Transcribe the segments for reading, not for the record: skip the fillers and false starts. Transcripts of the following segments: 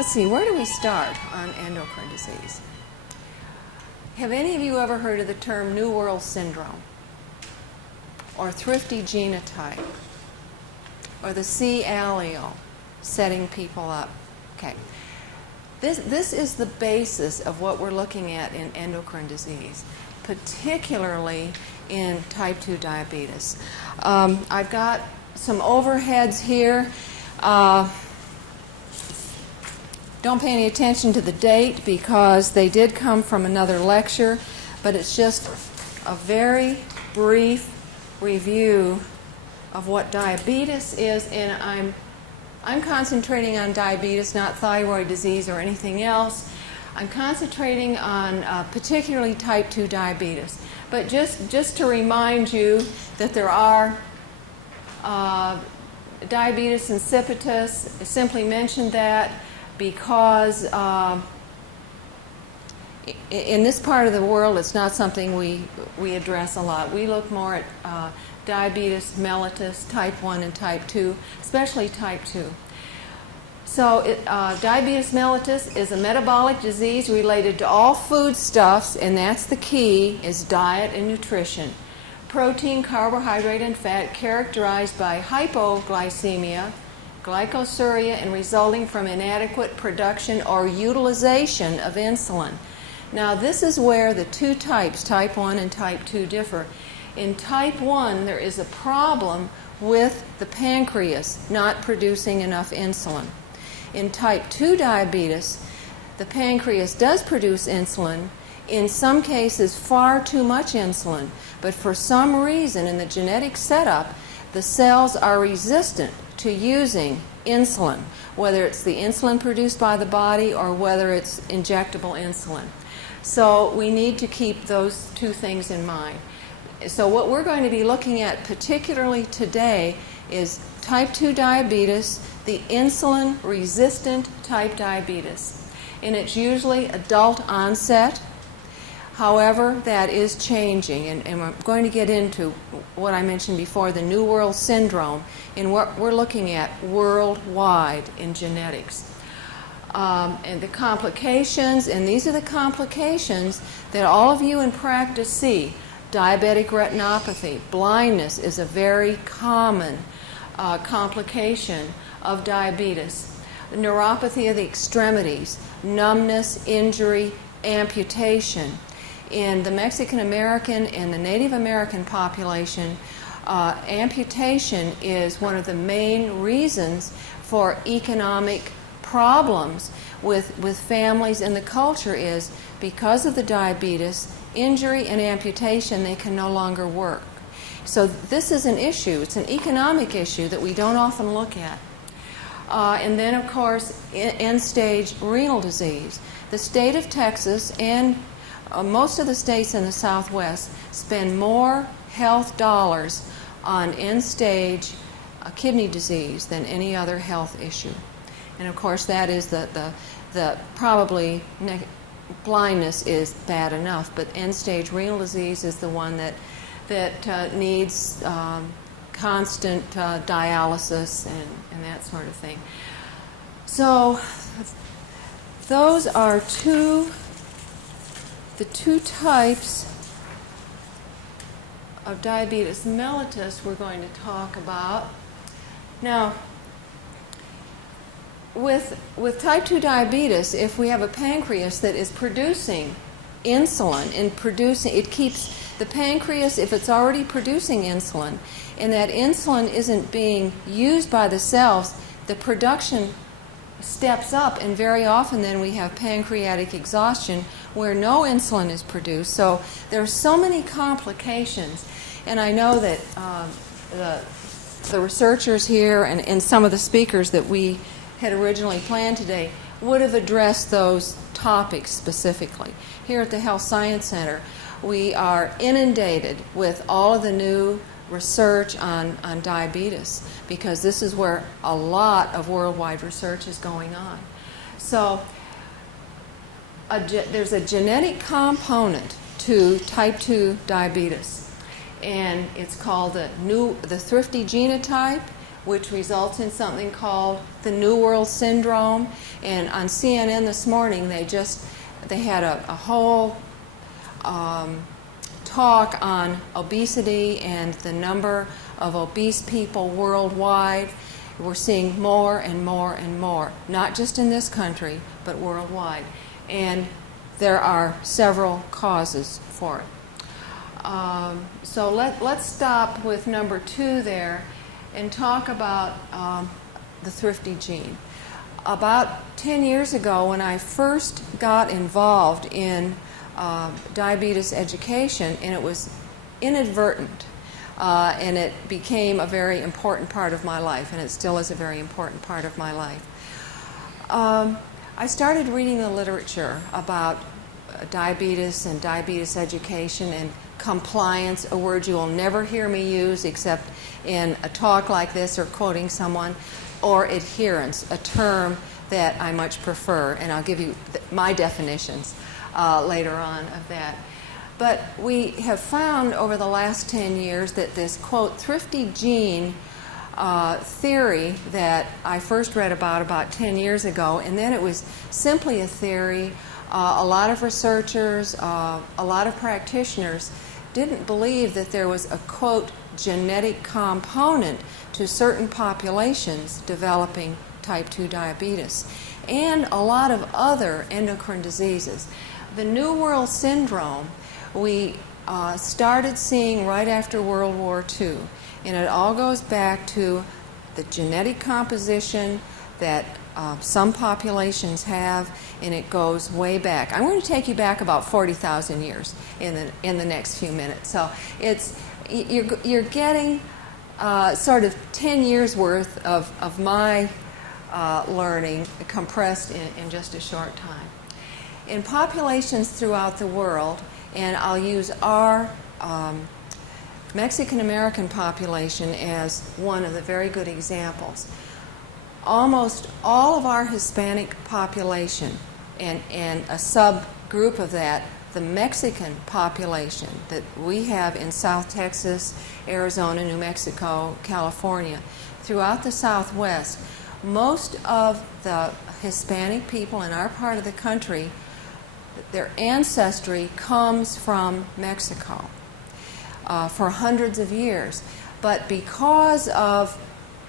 Let's see, where do we start on endocrine disease? Have any of you ever heard of the term New World Syndrome? Or Thrifty genotype? Or the C allele setting people up? Okay. This is the basis of what we're looking at in endocrine disease, particularly in type 2 diabetes. I've got some overheads here. Don't pay any attention to the date because they did come from another lecture, but it's just a very brief review of what diabetes is, and I'm concentrating on diabetes, not thyroid disease or anything else. I'm concentrating on particularly type 2 diabetes. But just to remind you that there are diabetes insipidus, I simply mentioned that because in this part of the world it's not something we address a lot. We look more at diabetes mellitus, type 1 and type 2, especially type 2. So diabetes mellitus is a metabolic disease related to all foodstuffs, and that's the key, is diet and nutrition. Protein, carbohydrate, and fat characterized by hypoglycemia, glycosuria, and resulting from inadequate production or utilization of insulin. Now this is where the two types, type 1 and type 2, differ. In type 1, there is a problem with the pancreas not producing enough insulin. In type 2 diabetes, the pancreas does produce insulin, in some cases far too much insulin, but for some reason in the genetic setup, the cells are resistant to using insulin, whether it's the insulin produced by the body or whether it's injectable insulin. So we need to keep those two things in mind. So what we're going to be looking at particularly today is type 2 diabetes, the insulin-resistant type diabetes. And it's usually adult onset. However, that is changing, and we're going to get into what I mentioned before, the New World Syndrome, and what we're looking at worldwide in genetics. And the complications, and these are the complications that all of you in practice see. Diabetic retinopathy, blindness is a very common complication of diabetes. Neuropathy of the extremities, numbness, injury, amputation. In the Mexican American and the Native American population, amputation is one of the main reasons for economic problems with families, and the culture is because of the diabetes, injury and amputation, they can no longer work. So this is an issue. It's an economic issue that we don't often look at. And then, of course, end-stage renal disease. The state of Texas and most of the states in the Southwest spend more health dollars on end-stage kidney disease than any other health issue. And of course, that is the probably blindness is bad enough, but end-stage renal disease is the one that needs constant dialysis and that sort of thing. So those are the two types of diabetes mellitus we're going to talk about. Now, with type 2 diabetes, if we have a pancreas that is producing insulin and it keeps the pancreas, if it's already producing insulin and that insulin isn't being used by the cells, the production steps up, and very often then we have pancreatic exhaustion where no insulin is produced. So there are so many complications, and I know that the researchers here and some of the speakers that we had originally planned today would have addressed those topics specifically. Here at the Health Science Center, we are inundated with all of the new research on diabetes because this is where a lot of worldwide research is going on. So there's a genetic component to type 2 diabetes, and it's called the Thrifty genotype which results in something called the New World Syndrome. And on CNN this morning, they had a whole talk on obesity and the number of obese people worldwide. We're seeing more and more and more, not just in this country, but worldwide. And there are several causes for it. So let's stop with number 2 there and talk about the Thrifty Gene. About 10 years ago, when I first got involved in diabetes education, and it was inadvertent, and it became a very important part of my life, and it still is a very important part of my life. I started reading the literature about diabetes and diabetes education and compliance, a word you will never hear me use except in a talk like this or quoting someone, or adherence, a term that I much prefer, and I'll give you my definitions later on of that. But we have found over the last 10 years that this, quote, Thrifty Gene theory that I first read about 10 years ago, and then it was simply a theory. A lot of researchers, a lot of practitioners didn't believe that there was a, quote, genetic component to certain populations developing type 2 diabetes, and a lot of other endocrine diseases. The New World Syndrome we started seeing right after World War II, and it all goes back to the genetic composition that some populations have, and it goes way back. I'm going to take you back about 40,000 years in the next few minutes. So you're getting sort of 10 years worth of my learning compressed in just a short time. In populations throughout the world, and I'll use our Mexican American population as one of the very good examples. Almost all of our Hispanic population, and a subgroup of that, the Mexican population that we have in South Texas, Arizona, New Mexico, California, throughout the Southwest, most of the Hispanic people in our part of the country, their ancestry comes from Mexico for hundreds of years. But because of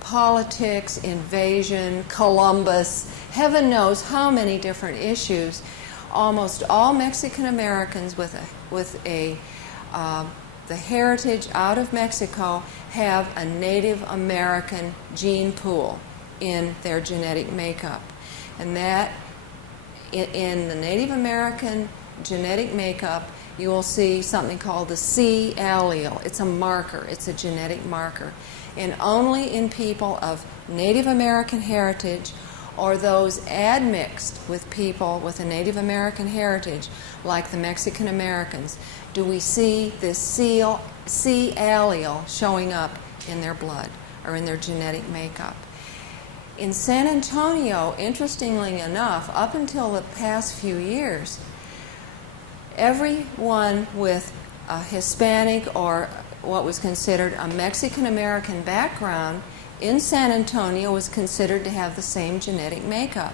politics, invasion, Columbus, heaven knows how many different issues, almost all Mexican Americans with the heritage out of Mexico have a Native American gene pool in their genetic makeup. And that, in the Native American genetic makeup, you will see something called the C allele. It's a marker. It's a genetic marker. And only in people of Native American heritage or those admixed with people with a Native American heritage, like the Mexican Americans, do we see this C allele showing up in their blood or in their genetic makeup. In San Antonio, interestingly enough, up until the past few years, everyone with a Hispanic or what was considered a Mexican American background in San Antonio was considered to have the same genetic makeup.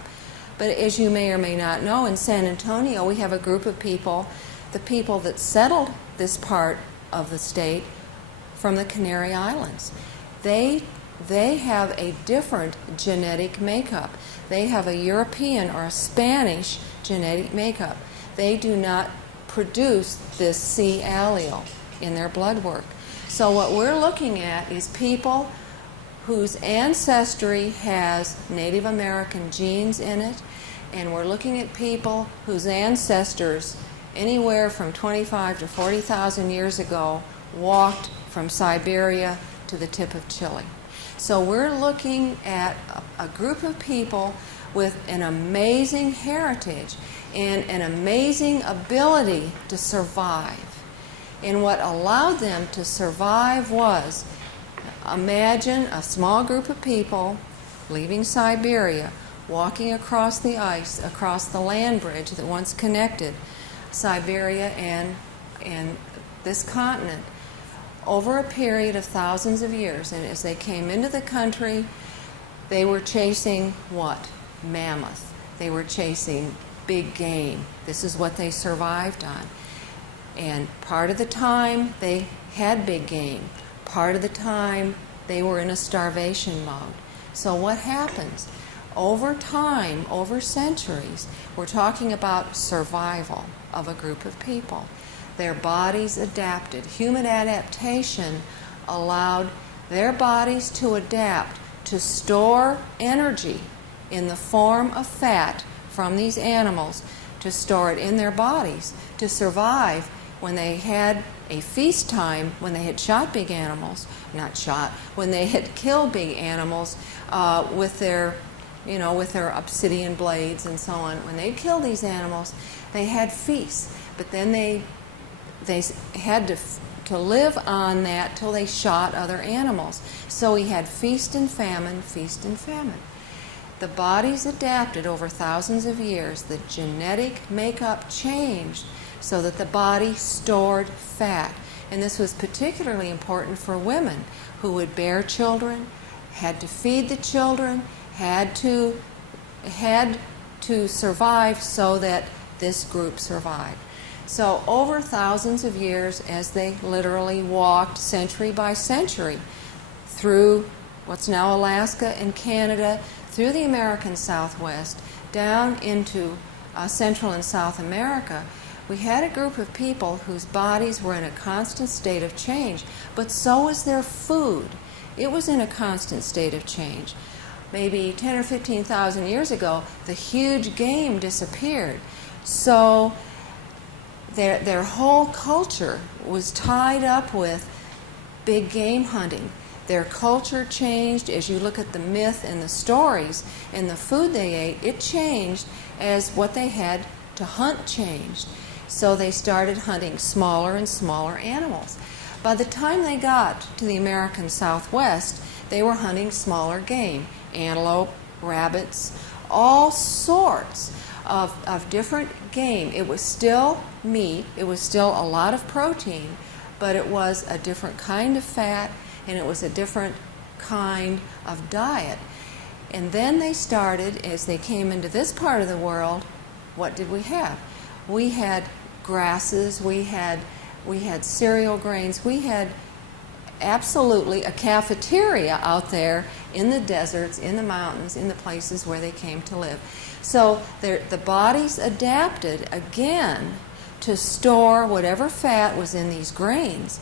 But as you may or may not know, in San Antonio we have a group of people, the people that settled this part of the state from the Canary Islands. They have a different genetic makeup. They have a European or a Spanish genetic makeup. They do not produce this C allele in their blood work. So what we're looking at is people whose ancestry has Native American genes in it, and we're looking at people whose ancestors anywhere from 25 to 40,000 years ago walked from Siberia to the tip of Chile. So we're looking at a group of people with an amazing heritage and an amazing ability to survive. And what allowed them to survive was, imagine a small group of people leaving Siberia, walking across the ice, across the land bridge that once connected Siberia and this continent, over a period of thousands of years, and as they came into the country, they were chasing what? Mammoth. They were chasing big game. This is what they survived on. And part of the time they had big game. Part of the time they were in a starvation mode. So what happens? Over time, over centuries, we're talking about survival of a group of people. Their bodies adapted. Human adaptation allowed their bodies to adapt to store energy in the form of fat from these animals, to store it in their bodies, to survive when they had a feast time, when they had shot big animals, when they had killed big animals with their obsidian blades and so on. When they killed these animals, they had feasts, but then they had to live on that till they shot other animals. So we had feast and famine, feast and famine. The bodies adapted over thousands of years. The genetic makeup changed so that the body stored fat. And this was particularly important for women who would bear children, had to feed the children, had to survive so that this group survived. So over thousands of years, as they literally walked century by century through what's now Alaska and Canada, through the American Southwest, down into Central and South America, we had a group of people whose bodies were in a constant state of change, but so was their food. It was in a constant state of change. Maybe 10 or 15,000 years ago, the huge game disappeared. So their whole culture was tied up with big game hunting. Their culture changed as you look at the myth and the stories and the food they ate. It changed as what they had to hunt changed. So they started hunting smaller and smaller animals. By the time they got to the American Southwest, they were hunting smaller game, antelope, rabbits, all sorts of different game. It was still meat, it was still a lot of protein, but it was a different kind of fat, and it was a different kind of diet. And then they started, as they came into this part of the world, what did we have? We had grasses, we had cereal grains, we had absolutely a cafeteria out there in the deserts, in the mountains, in the places where they came to live. So the bodies adapted again to store whatever fat was in these grains,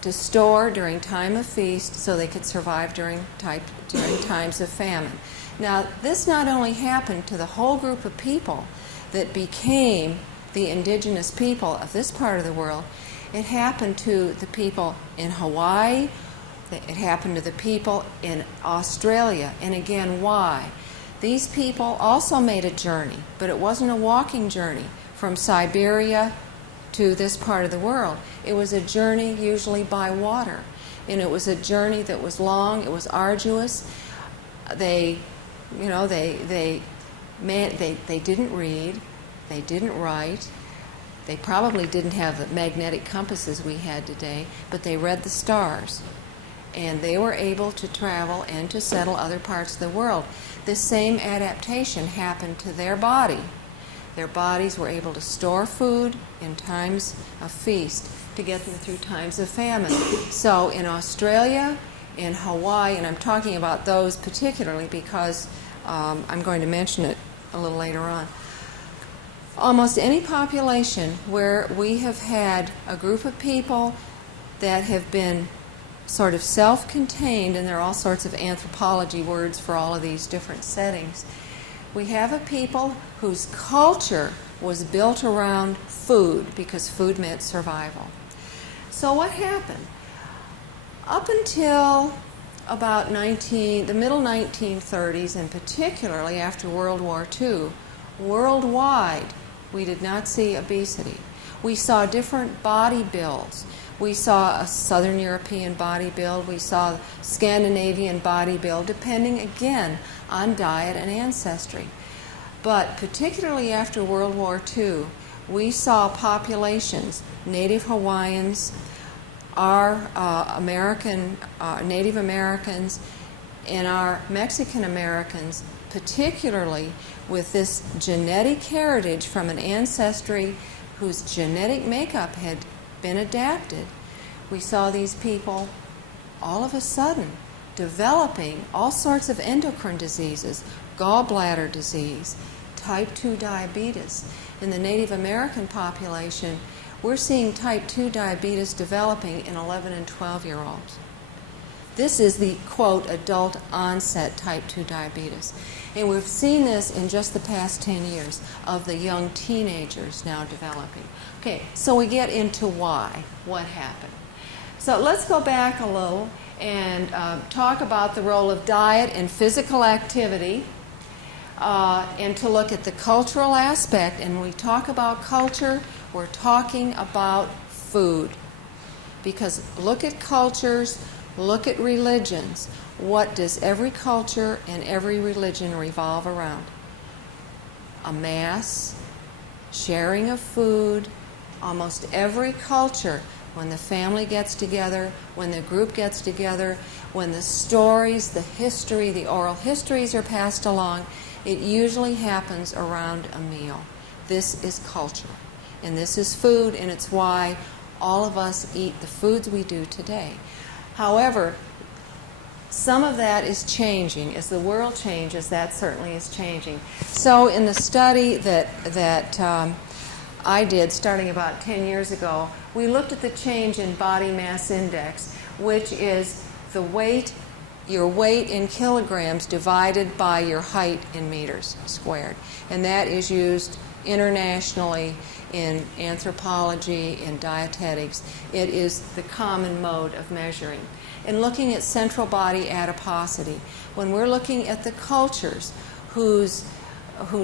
to store during time of feast so they could survive during times of famine. Now, this not only happened to the whole group of people that became the indigenous people of this part of the world, it happened to the people in Hawaii, it happened to the people in Australia. And again, why? These people also made a journey, but it wasn't a walking journey from Siberia to this part of the world. It was a journey usually by water, and it was a journey that was long, it was arduous. They didn't read, they didn't write, they probably didn't have the magnetic compasses we had today, but they read the stars, and they were able to travel and to settle other parts of the world. This same adaptation happened to their body. Their bodies were able to store food in times of feast to get them through times of famine. So in Australia, in Hawaii, and I'm talking about those particularly because I'm going to mention it a little later on, almost any population where we have had a group of people that have been sort of self-contained, and there are all sorts of anthropology words for all of these different settings, we have a people whose culture was built around food because food meant survival. So what happened? Up until about the middle 1930s, and particularly after World War II, worldwide, we did not see obesity. We saw different body builds. We saw a Southern European body build. We saw Scandinavian body build, depending again on diet and ancestry. But particularly after World War II, we saw populations, Native Hawaiians, our Native Americans and our Mexican Americans, particularly with this genetic heritage from an ancestry whose genetic makeup had been adapted, we saw these people all of a sudden developing all sorts of endocrine diseases, gallbladder disease, type 2 diabetes. In the Native American population, we're seeing type 2 diabetes developing in 11 and 12-year-olds. This is the, quote, adult onset type 2 diabetes. And we've seen this in just the past 10 years of the young teenagers now developing. Okay, so we get into why, what happened. So let's go back a little and talk about the role of diet and physical activity, and to look at the cultural aspect. And when we talk about culture, we're talking about food. Because look at cultures, look at religions. What does every culture and every religion revolve around? A mass, sharing of food. Almost every culture, when the family gets together, when the group gets together, when the stories, the history, the oral histories are passed along, it usually happens around a meal. This is culture, and this is food, and it's why all of us eat the foods we do today. However, some of that is changing. As the world changes, that certainly is changing. So in the study that I did starting about 10 years ago, we looked at the change in body mass index, which is the weight, your weight in kilograms divided by your height in meters squared. And that is used internationally in anthropology, in dietetics. It is the common mode of measuring. And looking at central body adiposity, when we're looking at the cultures who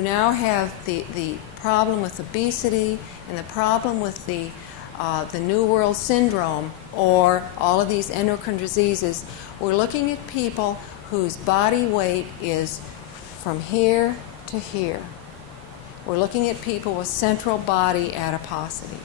now have the problem with obesity and the problem with the New World Syndrome or all of these endocrine diseases, we're looking at people whose body weight is from here to here. We're looking at people with central body adiposity.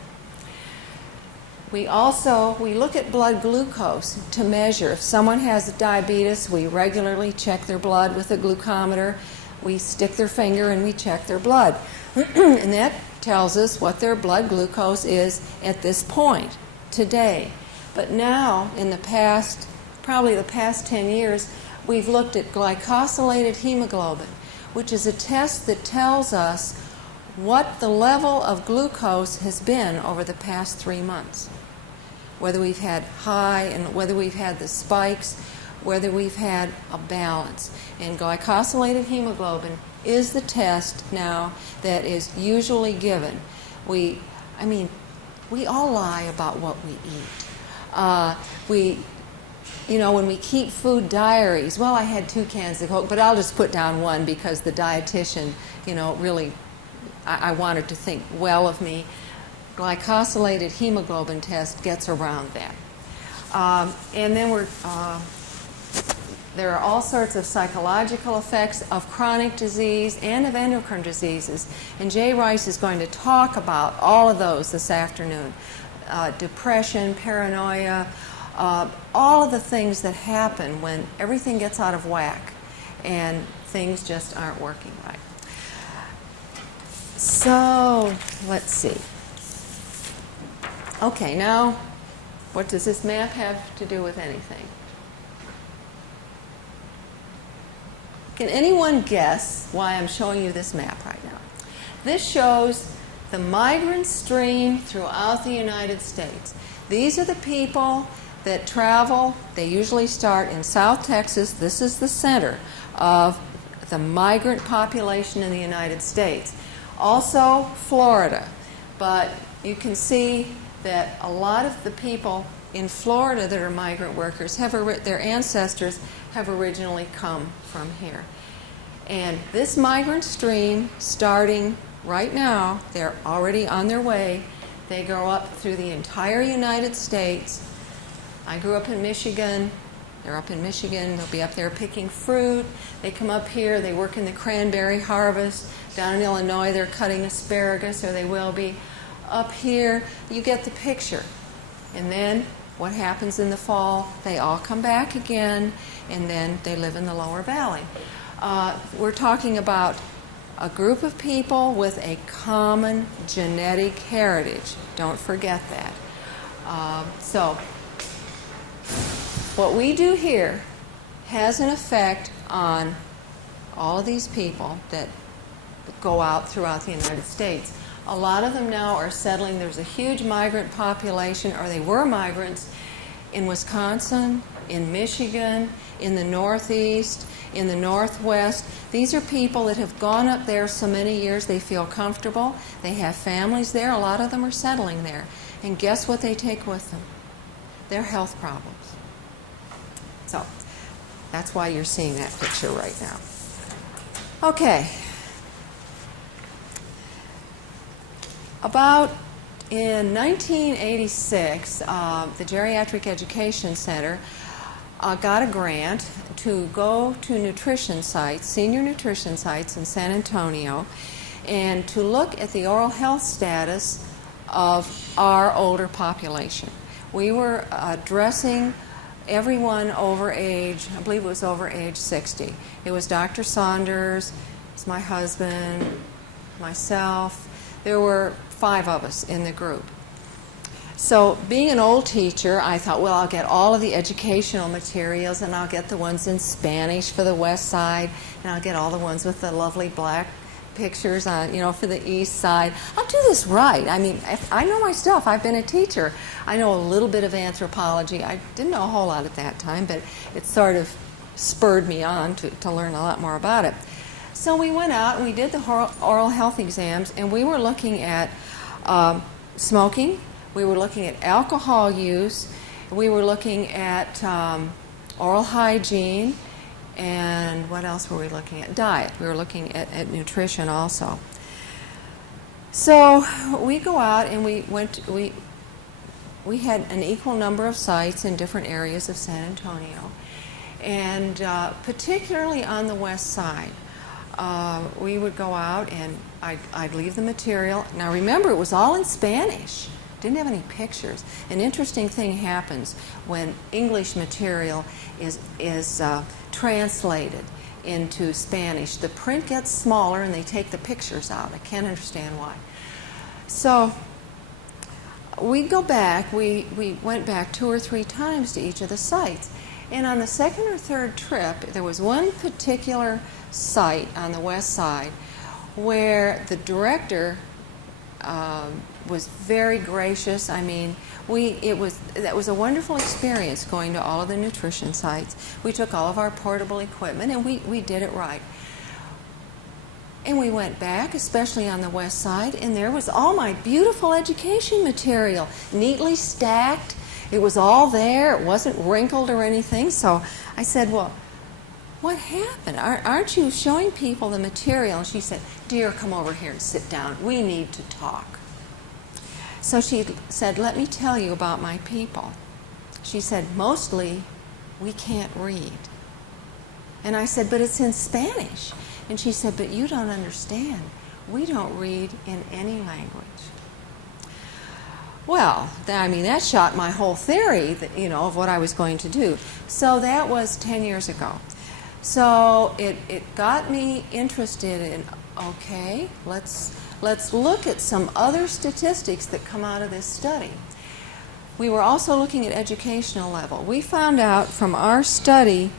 We look at blood glucose to measure. If someone has diabetes, we regularly check their blood with a glucometer. We stick their finger and we check their blood. And that tells us what their blood glucose is at this point, today. But now, in the past, probably the past 10 years, we've looked at glycosylated hemoglobin, which is a test that tells us what the level of glucose has been over the past 3 months. Whether we've had high and whether we've had the spikes, whether we've had a balance. And glycosylated hemoglobin is the test now that is usually given. We all lie about what we eat. When we keep food diaries, well, I had 2 cans of Coke, but I'll just put down 1 because the dietitian, really, I wanted to think well of me. Glycosylated hemoglobin test gets around that. And then there are all sorts of psychological effects of chronic disease and of endocrine diseases. And Jay Rice is going to talk about all of those this afternoon. Depression, paranoia, all of the things that happen when everything gets out of whack and things just aren't working right. So, let's see. Okay, now, what does this map have to do with anything? Can anyone guess why I'm showing you this map right now? This shows the migrant stream throughout the United States. These are the people that travel. They usually start in South Texas. This is the center of the migrant population in the United States. Also Florida. But you can see that a lot of the people in Florida that are migrant workers, their ancestors have originally come from here. And this migrant stream, starting right now, they're already on their way. They go up through the entire United States. I grew up in Michigan. They're up in Michigan. They'll be up there picking fruit. They come up here. They work in the cranberry harvest. Down in Illinois, they're cutting asparagus, or they will be. Up here, you get the picture. And then What happens in the fall? They all come back again, and then they live in the lower valley. We're talking about a group of people with a common genetic heritage. Don't forget that. So what we do here has an effect on all of these people that go out throughout the United States. A lot of them now are settling. There's a huge migrant population, or they were migrants, in Wisconsin, in Michigan, in the Northeast, in the Northwest. These are people that have gone up there so many years they feel comfortable. They have families there. A lot of them are settling there. And guess what they take with them? Their health problems. So that's why you're seeing that picture right now. Okay. About in 1986, the Geriatric Education Center got a grant to go to nutrition sites, senior nutrition sites in San Antonio, and to look at the oral health status of our older population. We were addressing everyone over age, I believe it was over age 60. It was Dr. Saunders, it was my husband, myself. There were 5 of us in the group. So being an old teacher, I thought, well, I'll get all of the educational materials, and I'll get the ones in Spanish for the West Side, and I'll get all the ones with the lovely black pictures on, for the East Side. I'll do this right. I mean, I know my stuff. I've been a teacher. I know a little bit of anthropology. I didn't know a whole lot at that time, but it sort of spurred me on to learn a lot more about it. So we went out and we did the oral health exams, and we were looking at smoking. We were looking at alcohol use. We were looking at oral hygiene. And what else were we looking at? Diet. We were looking at nutrition also. So we go out and we had an equal number of sites in different areas of San Antonio. And particularly on the west side, we would go out and I'd leave the material. Now remember, it was all in Spanish. Didn't have any pictures. An interesting thing happens when English material is translated into Spanish. The print gets smaller and they take the pictures out. I can't understand why. So we go back. We went back 2 or 3 times to each of the sites. And on the second or third trip, there was one particular site on the west side where the director was very gracious. I mean, that was a wonderful experience going to all of the nutrition sites. We took all of our portable equipment and we did it right. And we went back, especially on the west side, and there was all my beautiful education material, neatly stacked. It was all there. It wasn't wrinkled or anything. So I said, well, what happened? Aren't you showing people the material? And she said, dear, come over here and sit down. We need to talk. So she said, let me tell you about my people. She said, mostly we can't read. And I said, but it's in Spanish. And she said, but you don't understand. We don't read in any language. Well, I mean, that shot my whole theory that, of what I was going to do. So that was 10 years ago. So it got me interested in, okay, let's look at some other statistics that come out of this study. We were also looking at educational level. We found out from our study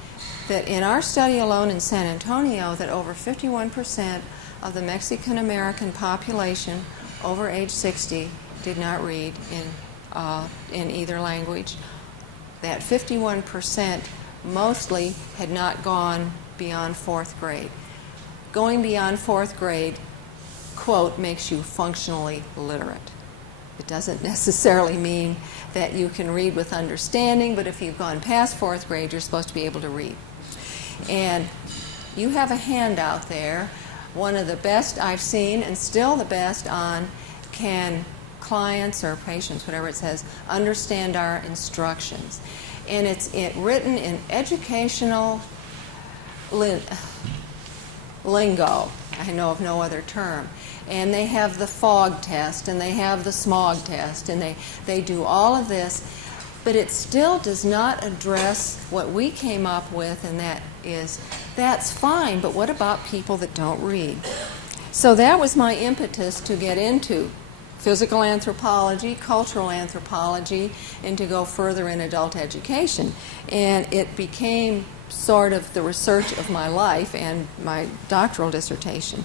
that in our study alone in San Antonio that over 51% of the Mexican American population over age 60 did not read in either language. That 51% mostly had not gone beyond 4th grade. Going beyond 4th grade, quote, makes you functionally literate. It doesn't necessarily mean that you can read with understanding, but if you've gone past 4th grade, you're supposed to be able to read. And you have a handout there, one of the best I've seen, and still the best on can clients or patients, whatever it says, understand our instructions. And it's written in educational lingo. I know of no other term. And they have the fog test, and they have the smog test, and they do all of this. but it still does not address what we came up with, and that is, that's fine, but what about people that don't read? So that was my impetus to get into physical anthropology, cultural anthropology, and to go further in adult education. And it became sort of the research of my life and my doctoral dissertation.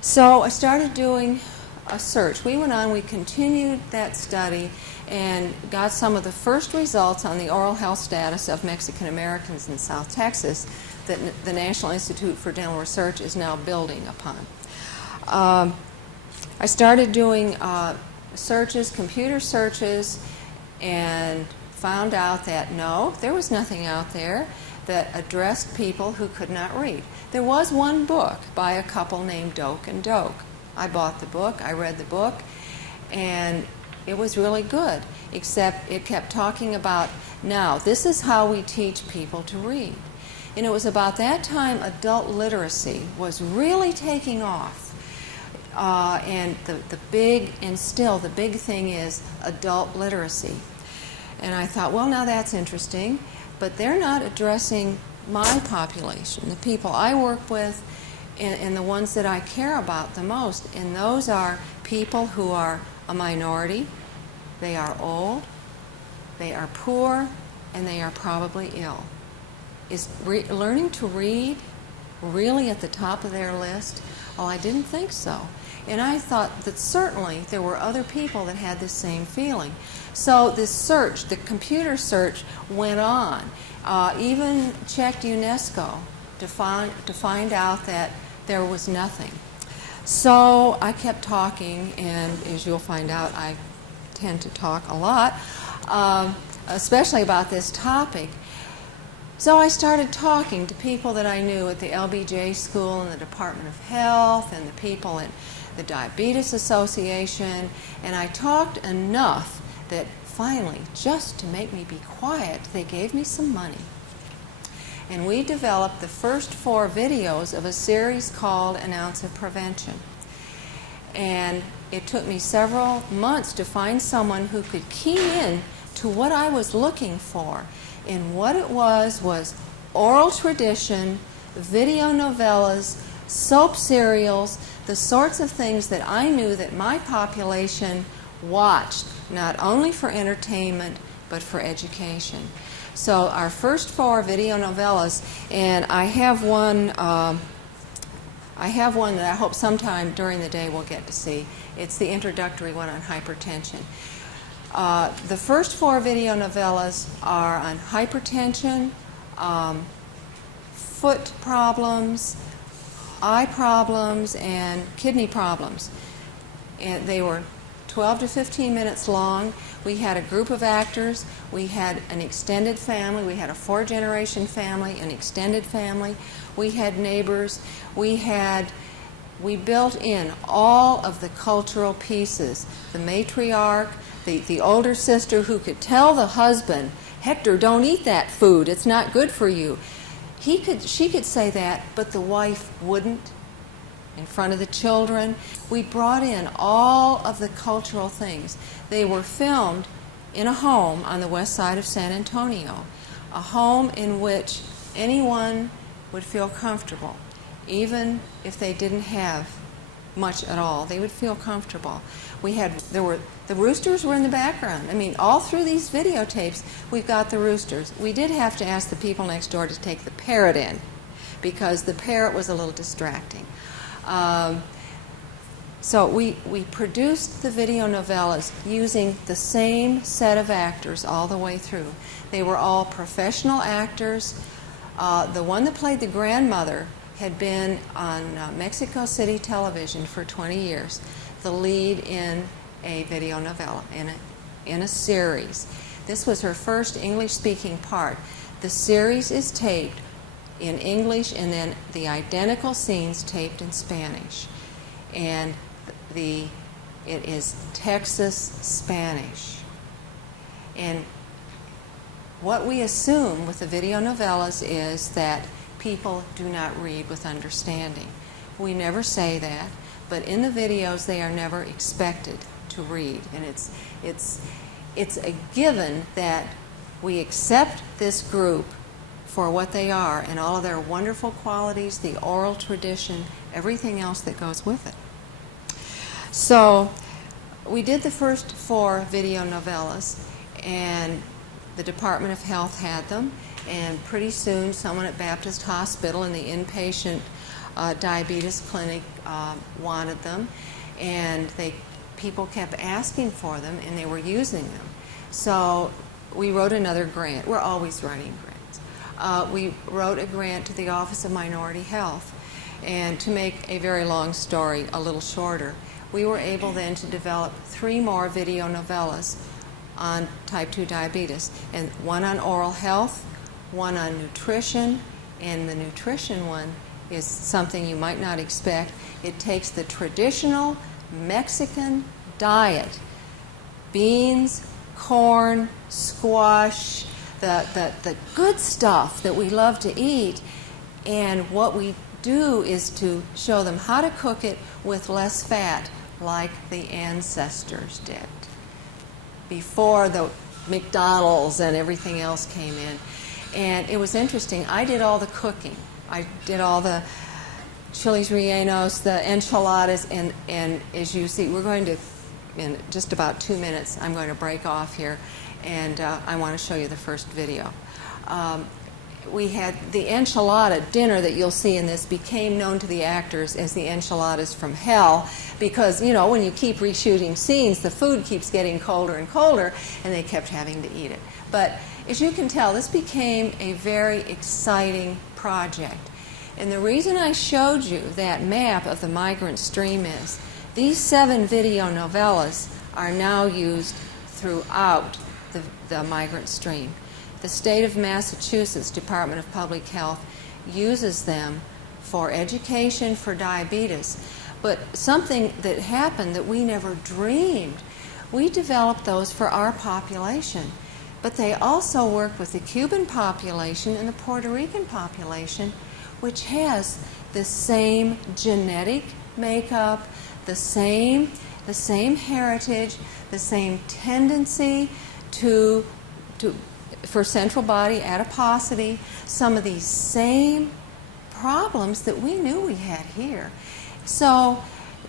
So I started doing a search. We went on, we continued that study and got some of the first results on the oral health status of Mexican Americans in South Texas that the National Institute for Dental Research is now building upon. I started doing searches, computer searches, and found out that no, there was nothing out there that addressed people who could not read. There was one book by a couple named Doak and Doak. I bought the book, I read the book, and it was really good, except it kept talking about, now, this is how we teach people to read. And it was about that time adult literacy was really taking off. And the big thing is adult literacy. And I thought, well, now that's interesting, but they're not addressing my population, the people I work with, and the ones that I care about the most. And those are people who are a minority, they are old, they are poor, and they are probably ill. Is learning to read really at the top of their list? Well, I didn't think so. And I thought that certainly there were other people that had the same feeling. So this search, the computer search, went on. Even checked UNESCO to find out that there was nothing. So I kept talking, and as you'll find out, I tend to talk a lot, especially about this topic. So I started talking to people that I knew at the LBJ school and the Department of Health and the people at the Diabetes Association, and I talked enough that finally, just to make me be quiet, they gave me some money. And we developed the first 4 videos of a series called An Ounce of Prevention. And it took me several months to find someone who could key in to what I was looking for. And what it was oral tradition, video novellas, soap serials, the sorts of things that I knew that my population watched, not only for entertainment, but for education. So our first 4 video novellas, and I have one that I hope sometime during the day we'll get to see. It's the introductory one on hypertension. The first 4 video novellas are on hypertension, foot problems, eye problems, and kidney problems. And they were 12 to 15 minutes long. We had a group of actors. We had an extended family. We had a 4-generation family, an extended family. We had neighbors. We built in all of the cultural pieces. The matriarch, the older sister who could tell the husband, Hector, don't eat that food. It's not good for you. She could say that, but the wife wouldn't in front of the children. We brought in all of the cultural things. They were filmed in a home on the west side of San Antonio, a home in which anyone would feel comfortable, even if they didn't have much at all. They would feel comfortable. The roosters were in the background. I mean, all through these videotapes, we've got the roosters. We did have to ask the people next door to take the parrot in, because the parrot was a little distracting. So we produced the video novellas using the same set of actors all the way through. They were all professional actors. The one that played the grandmother had been on Mexico City television for 20 years, the lead in a video novella, in a series. This was her first English-speaking part. The series is taped in English, and then the identical scenes taped in Spanish. And it is Texas Spanish. And what we assume with the video novellas is that people do not read with understanding. We never say that, but in the videos they are never expected to read. And it's a given that we accept this group for what they are and all of their wonderful qualities, the oral tradition, everything else that goes with it. So we did the first 4 video novellas, and the Department of Health had them, and pretty soon someone at Baptist Hospital in the inpatient diabetes clinic wanted them, and people kept asking for them, and they were using them. So we wrote another grant. We're always writing grants. We wrote a grant to the Office of Minority Health, and to make a very long story a little shorter, we were able then to develop 3 more video novellas on type 2 diabetes, and 1 on oral health, 1 on nutrition, and the nutrition one is something you might not expect. It takes the traditional Mexican diet, beans, corn, squash, the good stuff that we love to eat, and what we do is to show them how to cook it with less fat, like the ancestors did before the McDonald's and everything else came in. And it was interesting. I did all the cooking. I did all the chiles rellenos, the enchiladas, and as you see, we're going to, in just about 2 minutes, I'm going to break off here, and I want to show you the first video. We had the enchilada dinner that you'll see in this became known to the actors as the enchiladas from hell, because, you know, when you keep reshooting scenes, the food keeps getting colder and colder, and they kept having to eat it. But as you can tell, this became a very exciting project. And the reason I showed you that map of the migrant stream is these 7 video novellas are now used throughout the migrant stream. The state of Massachusetts Department of Public Health uses them for education for diabetes. But something that happened that we never dreamed, we developed those for our population. But they also work with the Cuban population and the Puerto Rican population, which has the same genetic makeup, the same heritage, the same tendency for central body adiposity, some of these same problems that we knew we had here. So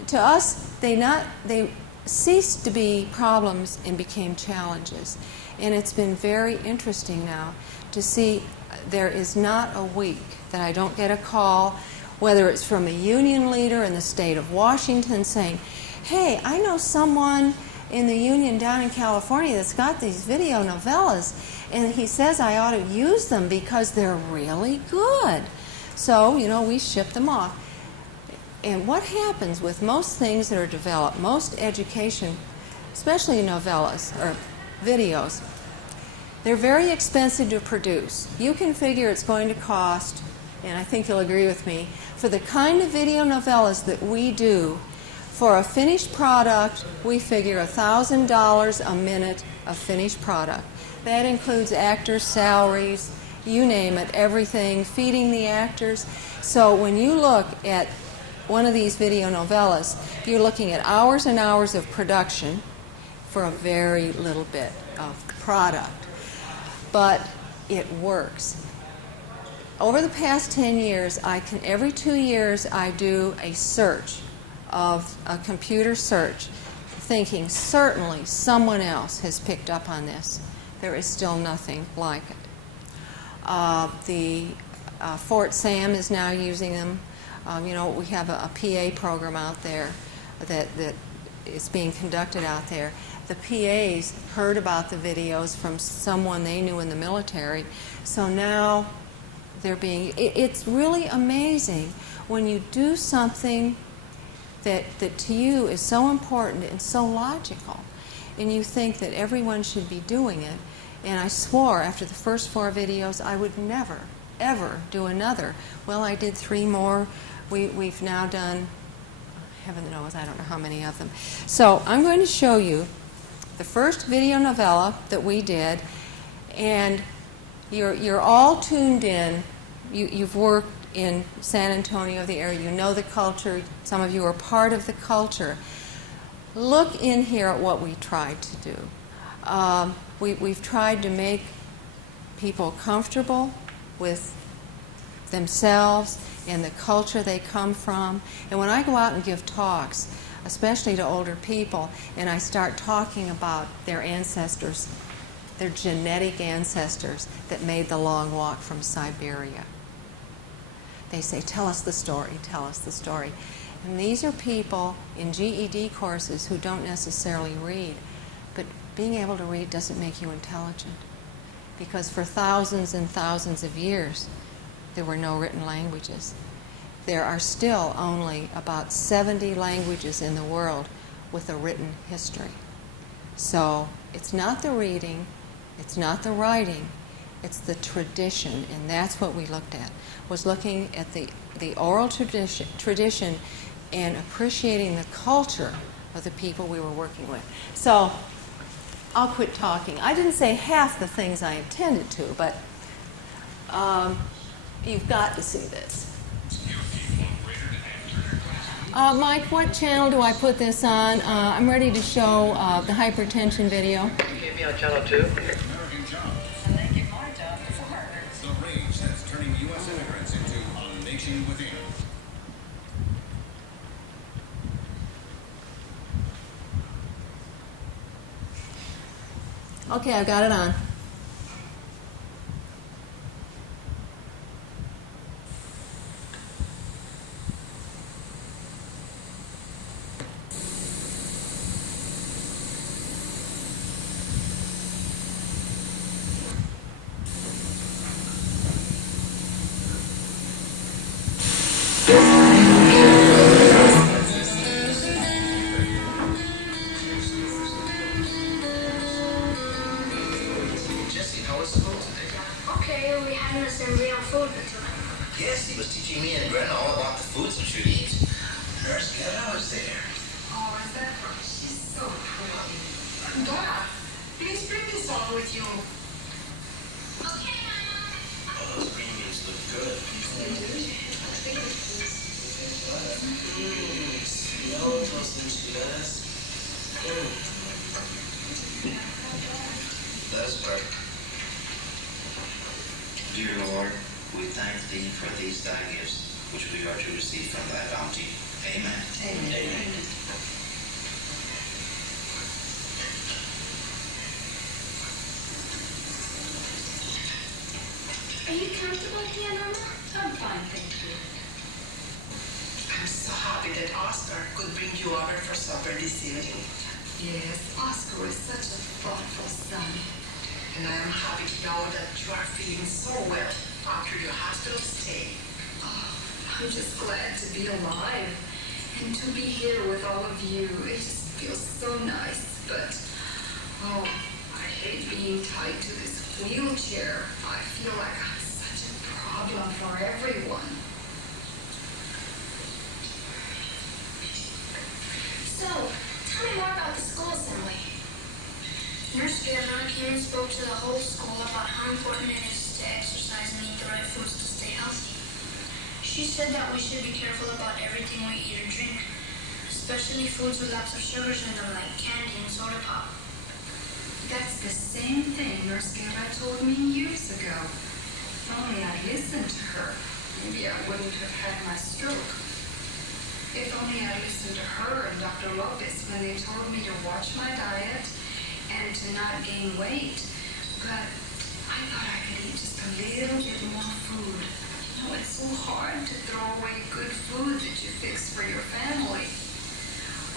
to us, they ceased to be problems and became challenges. And it's been very interesting now to see there is not a week that I don't get a call, whether it's from a union leader in the state of Washington saying, hey, I know someone in the union down in California that's got these video novellas, and he says I ought to use them because they're really good. So, you know, we ship them off. And what happens with most things that are developed, most education, especially novellas or videos, they're very expensive to produce. You can figure it's going to cost, and I think you'll agree with me, for the kind of video novellas that we do, for a finished product, we figure $1,000 a minute of finished product. That includes actors' salaries, you name it, everything, feeding the actors. So when you look at one of these video novellas, you're looking at hours and hours of production for a very little bit of product. But it works. Over the past 10 years, every 2 years I do a search, of a computer search, thinking certainly someone else has picked up on this. There is still nothing like it. Fort Sam is now using them. You know, we have a PA program out there that is being conducted out there. The PAs heard about the videos from someone they knew in the military, so now they're being, it's really amazing when you do something that to you is so important and so logical, and you think that everyone should be doing it. And I swore after the first 4 videos I would never, ever do another. Well, I did 3 more. We've now done, heaven knows, I don't know how many of them. So I'm going to show you the first video novella that we did, and you're all tuned in. You've worked in San Antonio, the area. You know the culture. Some of you are part of the culture. Look in here at what we tried to do. We've tried to make people comfortable with themselves and the culture they come from. And when I go out and give talks, especially to older people, and I start talking about their ancestors, their genetic ancestors that made the long walk from Siberia, they say, tell us the story, tell us the story. And these are people in GED courses who don't necessarily read, but being able to read doesn't make you intelligent, because for thousands and thousands of years there were no written languages. There are still only about 70 languages in the world with a written history. So it's not the reading, it's not the writing, it's the tradition, and that's what we looked at, was looking at the oral tradition and appreciating the culture of the people we were working with. So I'll quit talking. I didn't say half the things I intended to, but you've got to see this. Mike, what channel do I put this on? I'm ready to show the hypertension video. You gave me on channel 2. American jobs. And they give my job to her. The rage that's turning U.S. immigrants into a nation within. Okay, I've got it on. Yes, he was teaching me and Renal all about the foods we should eat. Nurse Gera was there. Oh, is that right? She's so pretty. Dora, please bring this on with you. Okay, Mama. Oh, those green beans look good. Smell those enchiladas. Let us pray. Dear Lord, we thank Thee for these Thy gifts, which we are to receive from Thy bounty. Amen. Amen. Amen. Are you comfortable here, Mama? I'm fine, thank you. I'm so happy that Oscar could bring you over for supper this evening. Yes, Oscar is such a thoughtful son. And I am happy to know that you are feeling so well after your hospital stay. Oh, I'm just glad to be alive and to be here with all of you. It just feels so nice, but oh, I hate being tied to this wheelchair. I feel like I'm such a problem for everyone. So, tell me more about the school assembly. Nurse Geriatric came and spoke to the whole school about how important it is to exercise and eat the right foods to stay healthy. She said that we should be careful about everything we eat or drink, especially foods with lots of sugars in them like candy and soda pop. That's the same thing Nurse Gera told me years ago. If only I'd listened to her, maybe I wouldn't have had my stroke. If only I'd listened to her and Dr. Lopez when they told me to watch my diet and to not gain weight. But I thought I could eat just a little bit more food. You know, it's so hard to throw away good food that you fix for your family.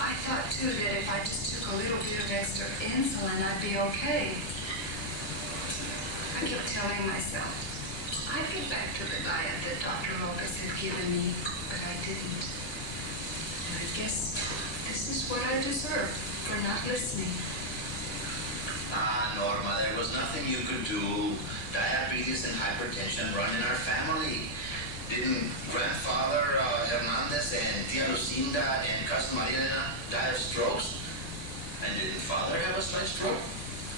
I thought, too, that if I just took a little bit of extra insulin, I'd be okay. I kept telling myself, I'd get back to the diet that Dr. Lopez had given me, but I didn't. And I guess this is what I deserve for not listening. Ah, Norma, there was nothing you could do. Diabetes and hypertension run in our family. Didn't grandfather Hernandez and Tia Lucinda and Cousin Mariana die of strokes? And didn't father have a slight stroke?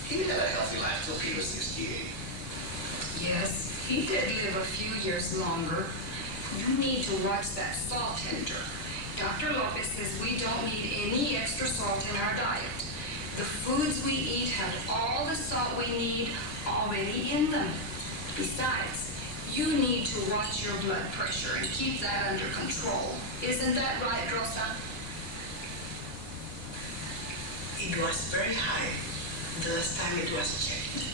He had a healthy life till he was 68. Yes, he did live a few years longer. You need to watch that salt intake. Dr. Lopez says we don't need any extra salt in our diet. The foods we eat have all the salt we need already in them. Besides, you need to watch your blood pressure and keep that under control. Isn't that right, Rosa? It was very high the last time it was checked.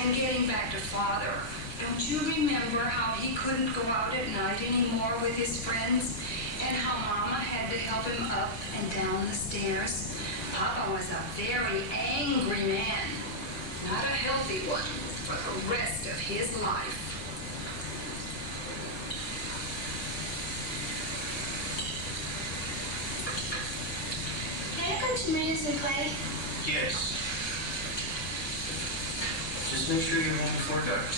And getting back to Father, don't you remember how he couldn't go out at night anymore with his friends? And how Mama had to help him up and down the stairs? Papa was a very angry man. Not a healthy one for the rest of his life. Can I come to Emeritus and play? Yes. Just make sure you're home before dark.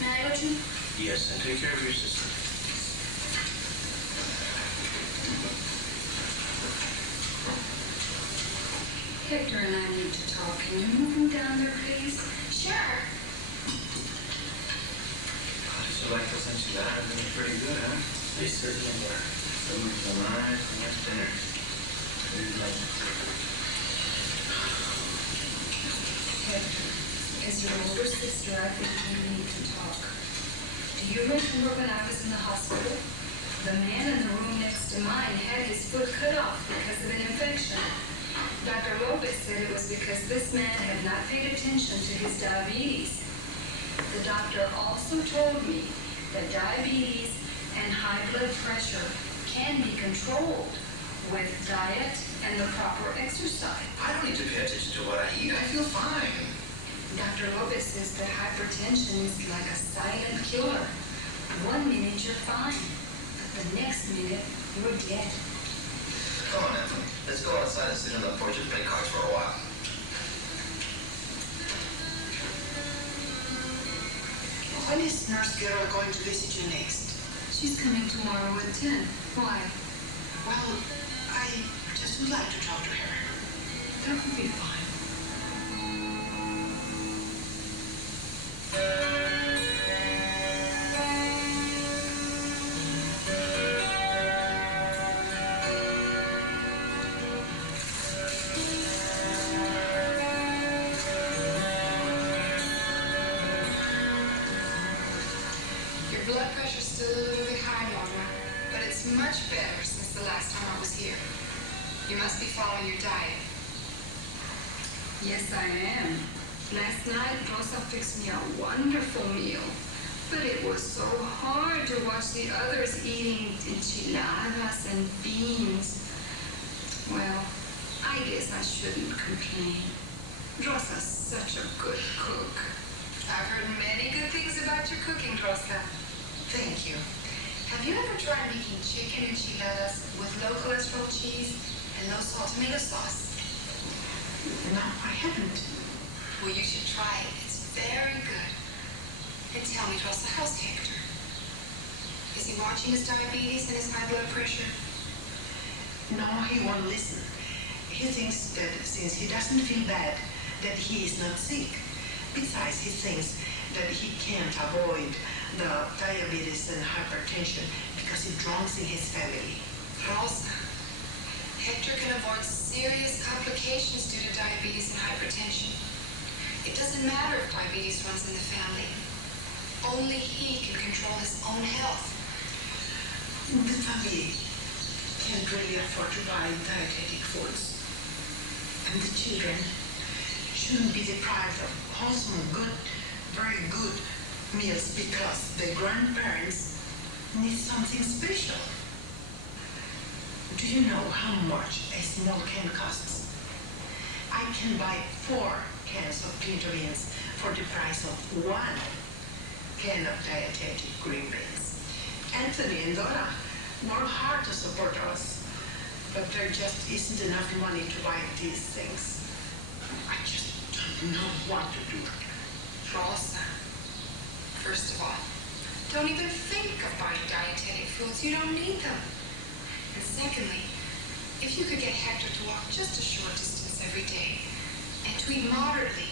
May I go too? Yes, and take care of your sister. Hector and I need to talk. Can you move him down there, please? Sure. How did you like those enchiladas? They were pretty good, huh? They certainly were. So nice dinner. Really like it. Hector, as your older sister, I think we need to talk. Do you remember when I was in the hospital? The man in the room next to mine had his foot cut off because of an infection. Dr. Lopez said it was because this man had not paid attention to his diabetes. The doctor also told me that diabetes and high blood pressure can be controlled with diet and the proper exercise. I don't need to pay attention to what I eat. I feel fine. Dr. Lopez says that hypertension is like a silent killer. 1 minute you're fine, but the next minute you're dead. Come on, Anthony. Let's go outside and sit on the porch and play cards for a while. When is Nurse Carol going to visit you next? She's coming tomorrow at 10. Why? Well, I just would like to talk to her. That would be fine. Your blood pressure's still a little bit high, Laura, but it's much better since the last time I was here. You must be following your diet. Yes, I am. Last night, Rosa fixed me a wonderful meal. But it was so hard to watch the others eating enchiladas and beans. Well, I guess I shouldn't complain. Rosa's such a good cook. I've heard many good things about your cooking, Rosa. Thank you. Have you ever tried making chicken enchiladas with low cholesterol cheese and low salt tomato sauce? No, I haven't. Well, you should try it. It's very good. And tell me, Rosa, how's Hector? Is he watching his diabetes and his high blood pressure? No, he won't listen. He thinks that since he doesn't feel bad, that he is not sick. Besides, he thinks that he can't avoid the diabetes and hypertension because it runs in his family. Rosa, Hector can avoid serious complications due to diabetes and hypertension. It doesn't matter if diabetes runs in the family. Only he can control his own health. The family can't really afford to buy dietetic foods. And the children shouldn't be deprived of wholesome, good, very good meals because the grandparents need something special. Do you know how much a small can costs? I can buy 4 cans of pinto beans for the price of 1 can of dietetic green beans. Anthony and Donna work hard to support us, but there just isn't enough money to buy these things. I just don't know what to do. Rosa, first of all, don't even think of buying dietetic foods. You don't need them. And secondly, if you could get Hector to walk just a short distance every day and to eat moderately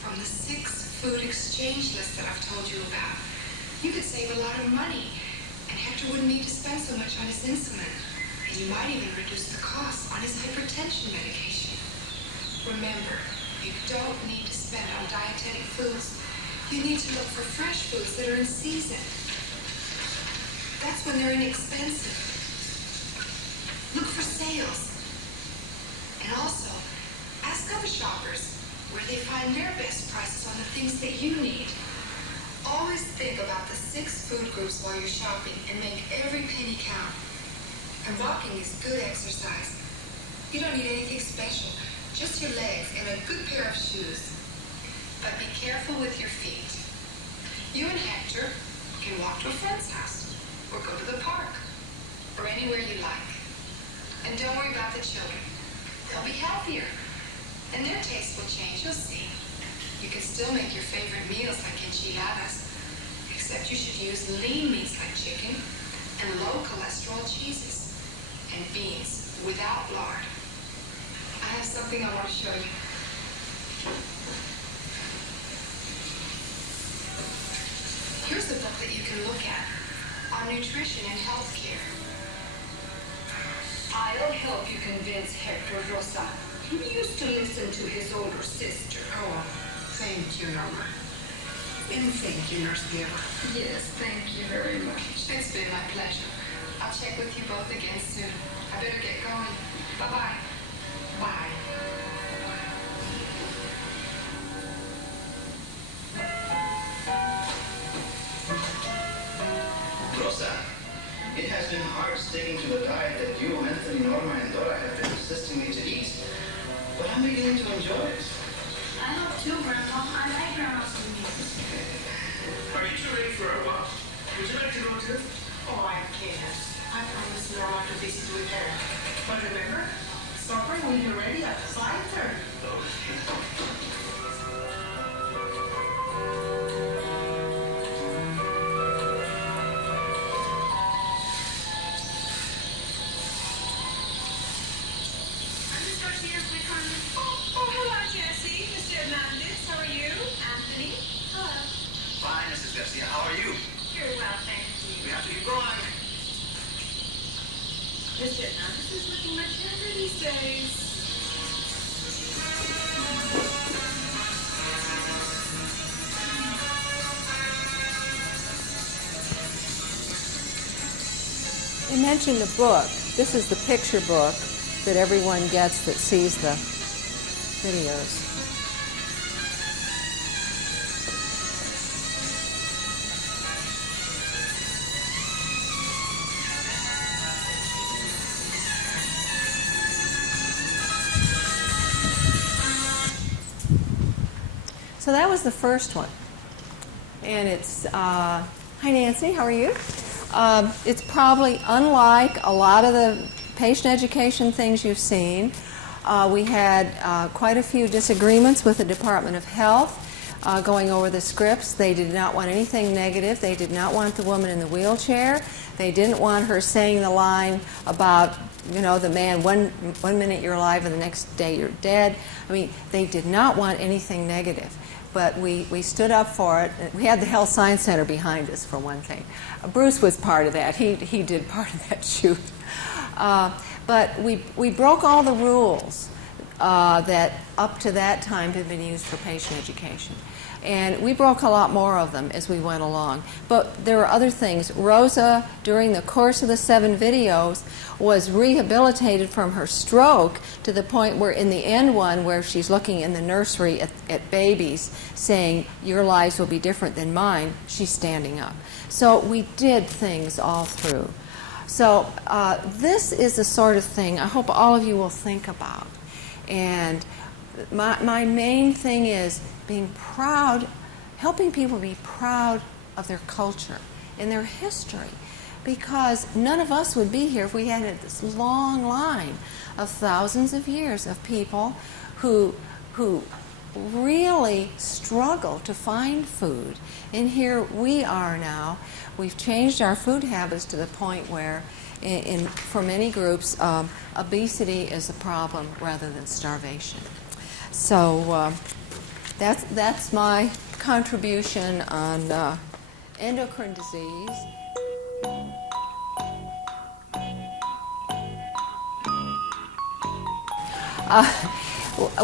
from the 6 food exchange list that I've told you about, you could save a lot of money, and Hector wouldn't need to spend so much on his insulin, and you might even reduce the cost on his hypertension medication. Remember, you don't need to spend on dietetic foods. You need to look for fresh foods that are in season. That's when they're inexpensive. Look for sales. And also, ask other shoppers where they find their best prices on the things that you need. Always think about the 6 food groups while you're shopping and make every penny count. And walking is good exercise. You don't need anything special, just your legs and a good pair of shoes. But be careful with your feet. You and Hector can walk to a friend's house, or go to the park, or anywhere you like. And don't worry about the children. They'll be healthier, and their taste will change, you'll see. You can still make your favorite meals like enchiladas, except you should use lean meats like chicken, and low cholesterol cheeses, and beans without lard. I have something I want to show you. Here's a book that you can look at on nutrition and health care. I'll help you convince Hector, Rosa. He used to listen to his older sister. Oh, thank you, Norma. And thank you, Nurse Guerra. Yes, thank you very much. It's been my pleasure. I'll check with you both again soon. I better get going. Bye-bye. Bye. Rosa, it has been hard sticking to the diet that you, Anthony, Norma, and Dora have been insisting me to eat. But I'm beginning to enjoy it. I love too, Grandpa. I like Grandma's food. Are you two ready for a walk? Would you like to go too? Oh, I can't. I promised Norma to visit with her. But remember, supper will be ready at 5:30. Oh, hello, Jessie. Mr. Hernandez, how are you? Anthony? Hello. Fine, Mrs. Garcia. How are you? Very well, thank you. We have to keep going. Mr. Hernandez is looking much younger these days. You mentioned a book. This is the picture book that everyone gets that sees the videos. So that was the first one. And it's, hi Nancy, how are you? It's probably unlike a lot of the patient education things you've seen. We had quite a few disagreements with the Department of Health going over the scripts. They did not want anything negative. They did not want the woman in the wheelchair. They didn't want her saying the line about, you know, the man, one minute you're alive and the next day you're dead. I mean, they did not want anything negative. But we stood up for it. We had the Health Science Center behind us, for one thing. Bruce was part of that. He did part of that shoot. But we broke all the rules that up to that time had been used for patient education. And we broke a lot more of them as we went along. But there were other things. Rosa, during the course of the 7 videos, was rehabilitated from her stroke to the point where in the end one, where she's looking in the nursery at babies saying, your lives will be different than mine, she's standing up. So we did things all through. So this is the sort of thing I hope all of you will think about. And my main thing is being proud, helping people be proud of their culture and their history, because none of us would be here if we had this long line of thousands of years of people who really struggle to find food. And here we are now. We've changed our food habits to the point where for many groups, obesity is a problem rather than starvation. So that's my contribution on endocrine disease.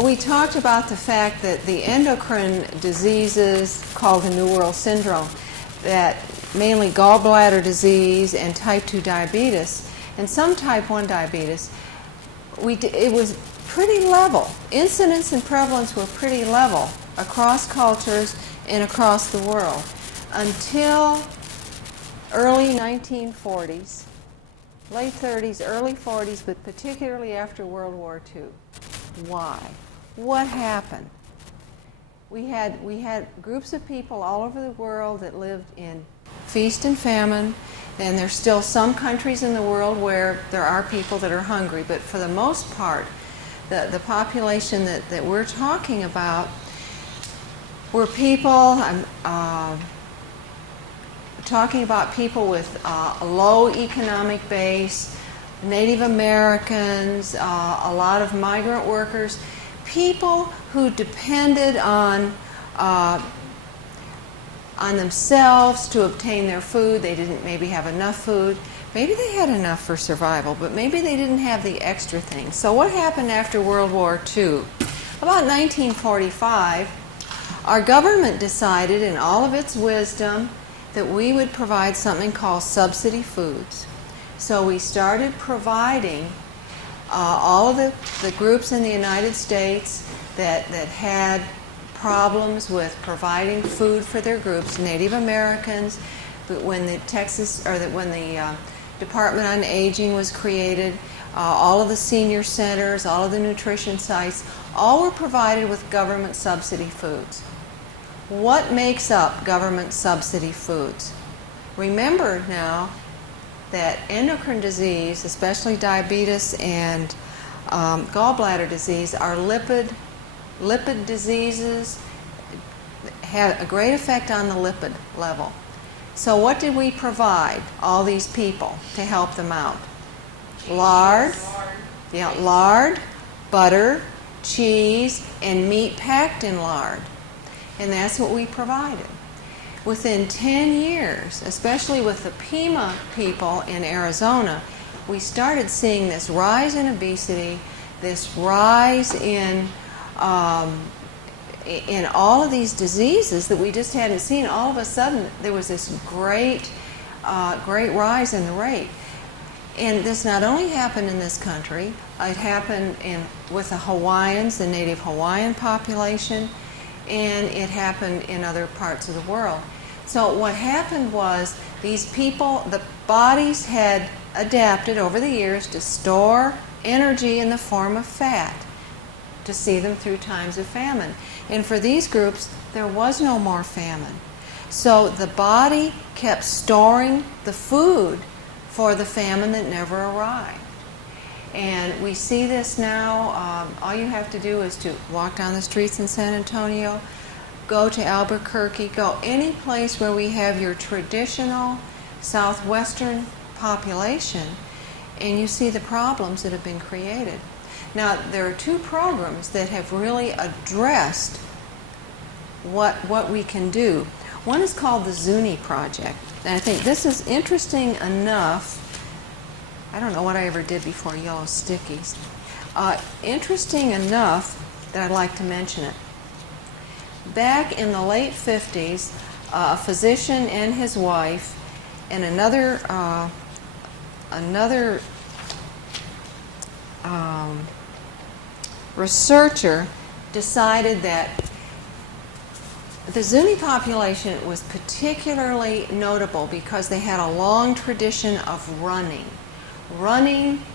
We talked about the fact that the endocrine diseases called the New World Syndrome, that mainly gallbladder disease and type 2 diabetes, and some type 1 diabetes, it was pretty level. Incidence and prevalence were pretty level across cultures and across the world until early 1940s, late 30s, early 40s, but particularly after World War II. Why? What happened? We had groups of people all over the world that lived in feast and famine, and there's still some countries in the world where there are people that are hungry, but for the most part, the population that we're talking about were people, talking about people with a low economic base, Native Americans, a lot of migrant workers, people who depended on themselves to obtain their food. They didn't maybe have enough food. Maybe they had enough for survival, but maybe they didn't have the extra things. So what happened after World War II? About 1945, our government decided in all of its wisdom that we would provide something called subsidy foods. So we started providing all of the groups in the United States that had problems with providing food for their groups, Native Americans, but when the Department on Aging was created, all of the senior centers, all of the nutrition sites, all were provided with government subsidy foods. What makes up government subsidy foods? Remember now that endocrine disease, especially diabetes and gallbladder disease, are lipid diseases, have a great effect on the lipid level. So what did we provide all these people to help them out? Lard, butter, cheese, and meat packed in lard. And that's what we provided. Within 10 years, especially with the Pima people in Arizona, we started seeing this rise in obesity, this rise in all of these diseases that we just hadn't seen. All of a sudden, there was this great rise in the rate. And this not only happened in this country, it happened with the Hawaiians, the native Hawaiian population, and it happened in other parts of the world. So what happened was these people, the bodies had adapted over the years to store energy in the form of fat to see them through times of famine. And for these groups, there was no more famine. So the body kept storing the food for the famine that never arrived. And we see this now. All you have to do is to walk down the streets in San Antonio, go to Albuquerque, go any place where we have your traditional southwestern population, and you see the problems that have been created. Now, there are two programs that have really addressed what we can do. One is called the Zuni Project, and I think this is interesting enough. I don't know what I ever did before yellow stickies. Interesting enough that I'd like to mention it. Back in the late 50s, a physician and his wife and another researcher decided that the Zuni population was particularly notable because they had a long tradition of running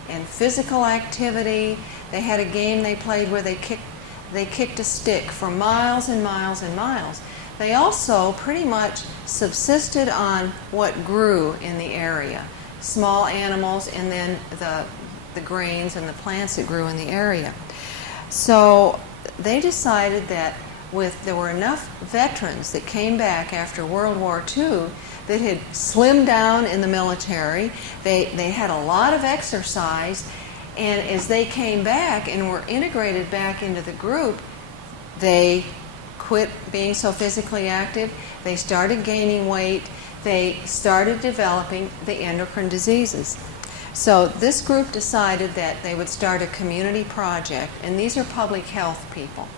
and physical activity. They had a game they played where they kicked a stick for miles and miles and miles. They also pretty much subsisted on what grew in the area, small animals, and then the grains and the plants that grew in the area. So they decided that there were enough veterans that came back after World War II that had slimmed down in the military. They had a lot of exercise, and as they came back and were integrated back into the group, they quit being so physically active. They started gaining weight. They started developing the endocrine diseases. So this group decided that they would start a community project, and these are public health people.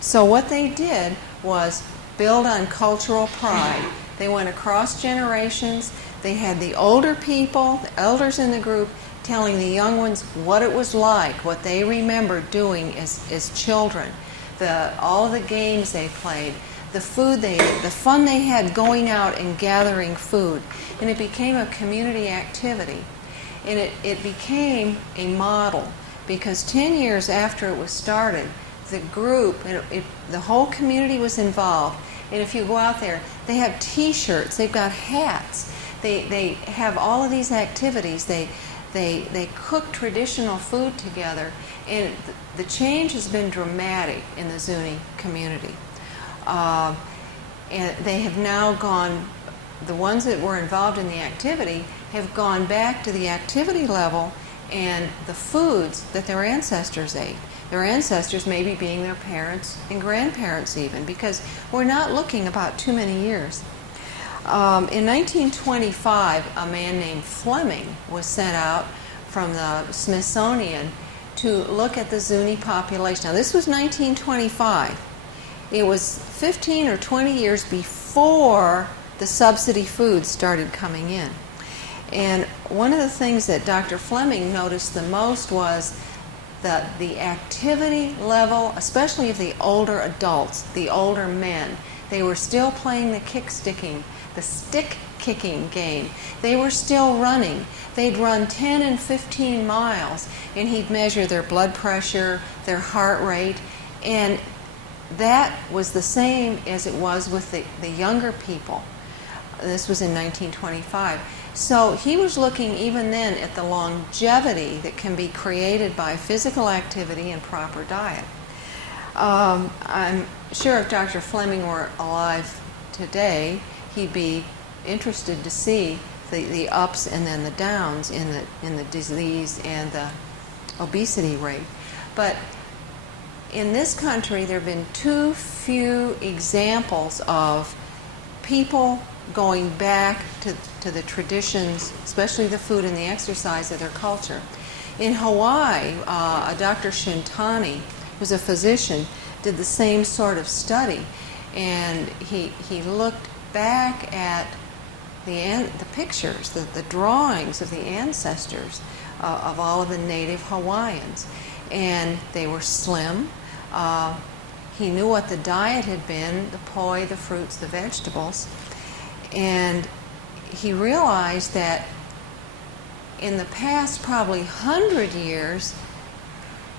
So what they did was build on cultural pride. They went across generations. They had the older people, the elders in the group, telling the young ones what it was like, what they remembered doing as children, all the games they played, the food they ate, the fun they had going out and gathering food. And it became a community activity. And it became a model, because 10 years after it was started, the group, the whole community was involved. And if you go out there, they have T-shirts, they've got hats, they have all of these activities. They cook traditional food together, and the change has been dramatic in the Zuni community. And they have now gone, the ones that were involved in the activity have gone back to the activity level and the foods that their ancestors ate. Their ancestors maybe being their parents and grandparents even, because we're not looking about too many years. In 1925, a man named Fleming was sent out from the Smithsonian to look at the Zuni population. Now, this was 1925. It was 15 or 20 years before the subsidy foods started coming in. And one of the things that Dr. Fleming noticed the most was the activity level, especially of the older adults, the older men. They were still playing the stick kicking game. They were still running. They'd run 10 and 15 miles, and he'd measure their blood pressure, their heart rate, and that was the same as it was with the younger people. This was in 1925. So he was looking even then at the longevity that can be created by physical activity and proper diet. I'm sure if Dr. Fleming were alive today, he'd be interested to see the ups and then the downs in the disease and the obesity rate. But in this country, there have been too few examples of people going back to the traditions, especially the food and the exercise of their culture. In Hawaii, Dr. Shintani, who's a physician, did the same sort of study, and he looked back at the pictures, the drawings of the ancestors of all of the native Hawaiians, and they were slim. He knew what the diet had been, the poi, the fruits, the vegetables, and he realized that in the past probably 100 years,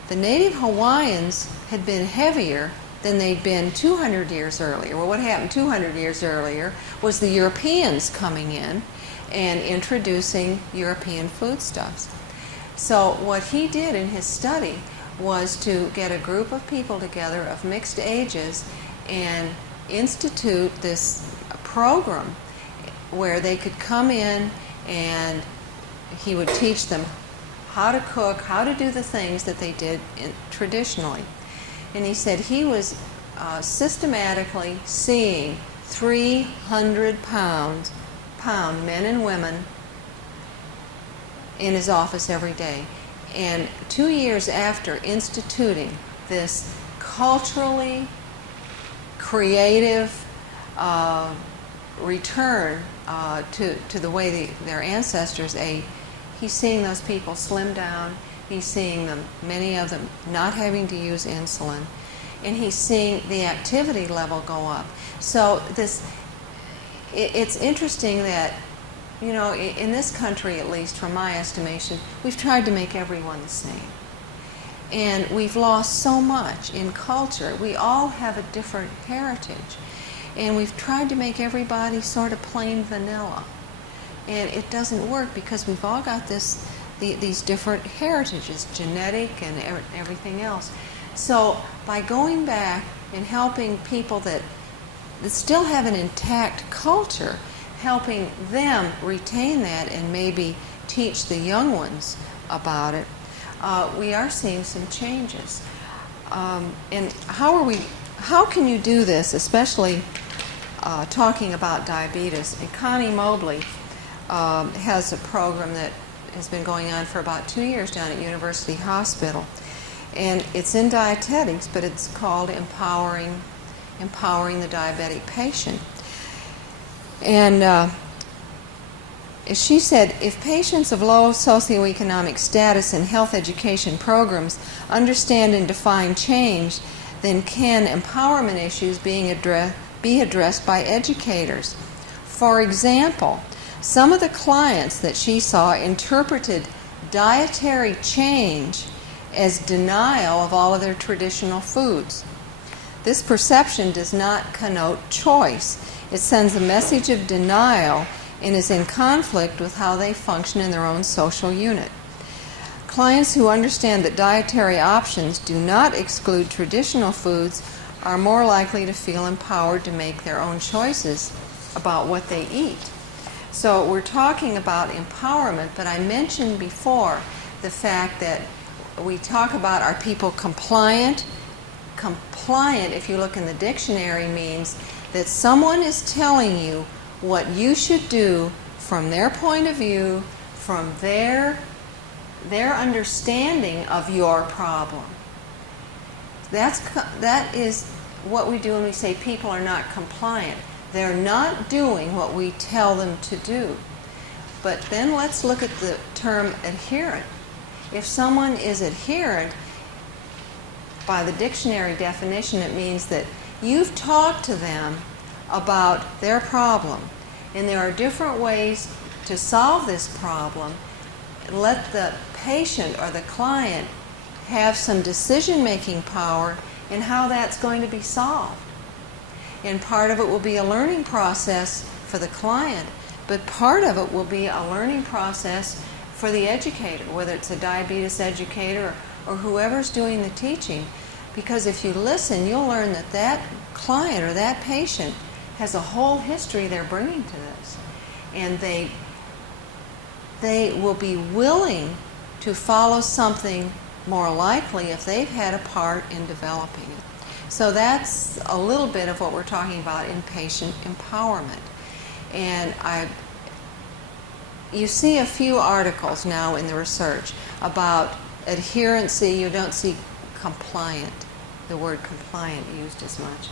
the native Hawaiians had been heavier than they'd been 200 years earlier. Well, what happened 200 years earlier was the Europeans coming in and introducing European foodstuffs. So what he did in his study was to get a group of people together of mixed ages and institute this program where they could come in and he would teach them how to cook, how to do the things that they did traditionally. And he said he was systematically seeing 300-pound men and women in his office every day. And 2 years after instituting this culturally creative return to the way their ancestors ate, he's seeing those people slim down. He's seeing them, many of them, not having to use insulin, and he's seeing the activity level go up. So it's interesting that, you know, in this country, at least from my estimation, we've tried to make everyone the same. And we've lost so much in culture. We all have a different heritage. And we've tried to make everybody sort of plain vanilla. And it doesn't work because we've all got these different heritages, genetic and everything else. So by going back and helping people that still have an intact culture, helping them retain that and maybe teach the young ones about it, we are seeing some changes. And how can you do this, especially talking about diabetes? And Connie Mobley has a program that has been going on for about 2 years down at University Hospital. And it's in dietetics, but it's called Empowering the Diabetic Patient. And she said, if patients of low socioeconomic status in health education programs understand and define change, then can empowerment issues be addressed by educators? For example, some of the clients that she saw interpreted dietary change as denial of all of their traditional foods. This perception does not connote choice. It sends a message of denial and is in conflict with how they function in their own social unit. Clients who understand that dietary options do not exclude traditional foods are more likely to feel empowered to make their own choices about what they eat. So we're talking about empowerment, but I mentioned before the fact that we talk about, are people compliant? Compliant, if you look in the dictionary, means that someone is telling you what you should do from their point of view, from their understanding of your problem. That is what we do when we say people are not compliant. They're not doing what we tell them to do. But then let's look at the term adherent. If someone is adherent, by the dictionary definition, it means that you've talked to them about their problem, and there are different ways to solve this problem. Let the patient or the client have some decision-making power in how that's going to be solved. And part of it will be a learning process for the client, but part of it will be a learning process for the educator, whether it's a diabetes educator or whoever's doing the teaching. Because if you listen, you'll learn that that client or that patient has a whole history they're bringing to this. And they will be willing to follow something more likely if they've had a part in developing it. So that's a little bit of what we're talking about in patient empowerment. And you see a few articles now in the research about adherency. You don't see compliant, the word compliant used as much.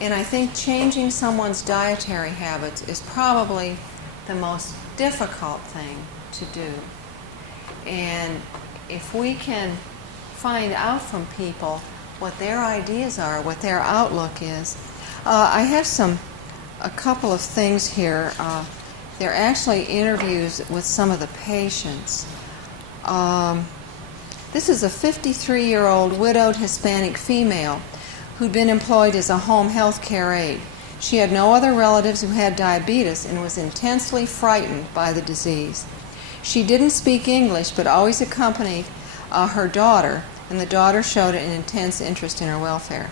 And I think changing someone's dietary habits is probably the most difficult thing to do. And if we can find out from people what their ideas are, what their outlook is. I have a couple of things here. They're actually interviews with some of the patients. This is a 53-year-old widowed Hispanic female who'd been employed as a home health care aide. She had no other relatives who had diabetes and was intensely frightened by the disease. She didn't speak English, but always accompanied her daughter, and the daughter showed an intense interest in her welfare.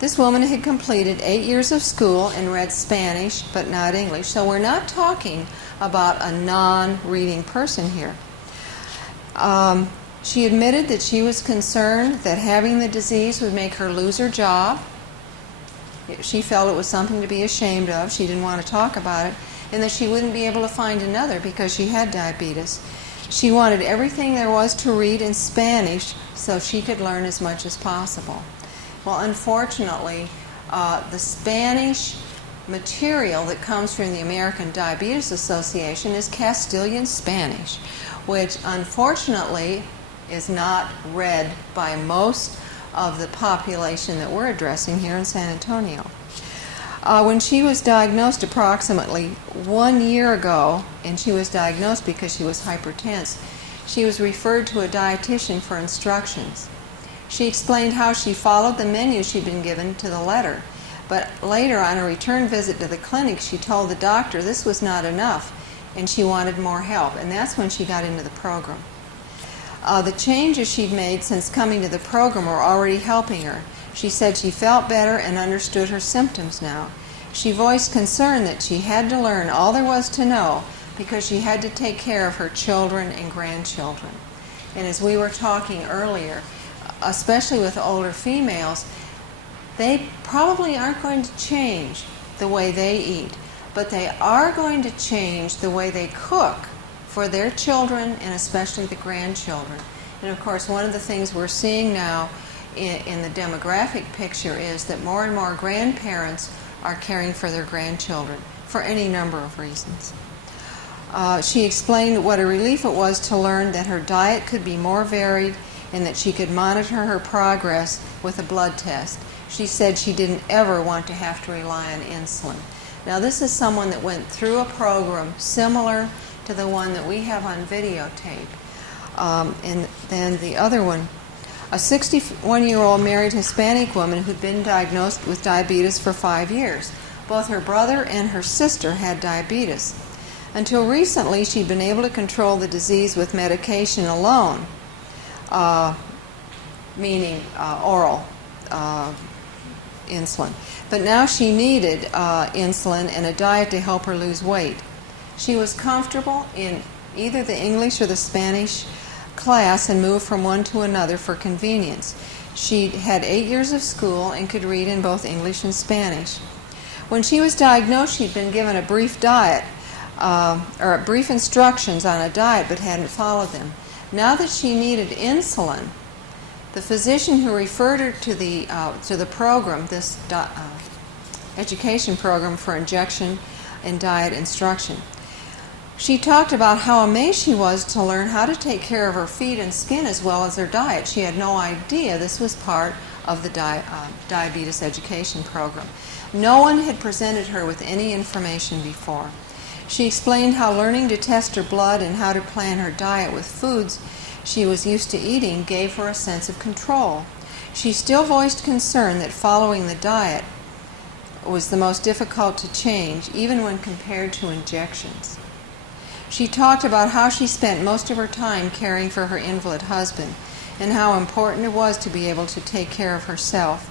This woman had completed 8 years of school and read Spanish, but not English. So we're not talking about a non-reading person here. She admitted that she was concerned that having the disease would make her lose her job. She felt it was something to be ashamed of. She didn't want to talk about it, and that she wouldn't be able to find another because she had diabetes. She wanted everything there was to read in Spanish so she could learn as much as possible. Well, unfortunately, the Spanish material that comes from the American Diabetes Association is Castilian Spanish, which unfortunately is not read by most of the population that we're addressing here in San Antonio. When she was diagnosed approximately 1 year ago, and she was diagnosed because she was hypertense, she was referred to a dietitian for instructions. She explained how she followed the menu she'd been given to the letter, but later on a return visit to the clinic, she told the doctor this was not enough and she wanted more help, and that's when she got into the program. The changes she'd made since coming to the program were already helping her. She said she felt better and understood her symptoms now. She voiced concern that she had to learn all there was to know because she had to take care of her children and grandchildren. And as we were talking earlier, especially with older females, they probably aren't going to change the way they eat, but they are going to change the way they cook for their children and especially the grandchildren. And of course, one of the things we're seeing now in the demographic picture is that more and more grandparents are caring for their grandchildren for any number of reasons. She explained what a relief it was to learn that her diet could be more varied and that she could monitor her progress with a blood test. She said she didn't ever want to have to rely on insulin. Now, this is someone that went through a program similar to the one that we have on videotape. And then the other one, a 61-year-old married Hispanic woman who'd been diagnosed with diabetes for 5 years. Both her brother and her sister had diabetes. Until recently, she'd been able to control the disease with medication alone, meaning oral insulin. But now she needed insulin and a diet to help her lose weight. She was comfortable in either the English or the Spanish class and moved from one to another for convenience. She had 8 years of school and could read in both English and Spanish. When she was diagnosed, she'd been given a brief diet, or brief instructions on a diet, but hadn't followed them. Now that she needed insulin, the physician who referred her to the program, this education program for injection and diet instruction, she talked about how amazed she was to learn how to take care of her feet and skin as well as her diet. She had no idea this was part of the diabetes education program. No one had presented her with any information before. She explained how learning to test her blood and how to plan her diet with foods she was used to eating gave her a sense of control. She still voiced concern that following the diet was the most difficult to change, even when compared to injections. She talked about how she spent most of her time caring for her invalid husband and how important it was to be able to take care of herself.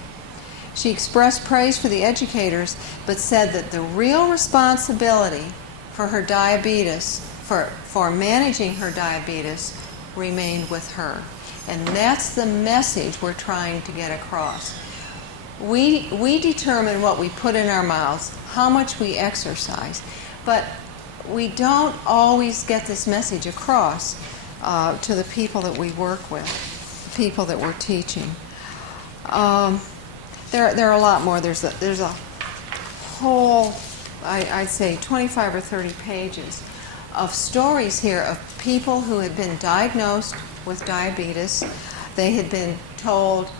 She expressed praise for the educators, but said that the real responsibility for her diabetes, for managing her diabetes, remained with her. And that's the message we're trying to get across. We determine what we put in our mouths, how much we exercise, but we don't always get this message across to the people that we work with, the people that we're teaching. There are a lot more. There's a whole, I'd say 25 or 30 pages of stories here of people who had been diagnosed with diabetes. They had been told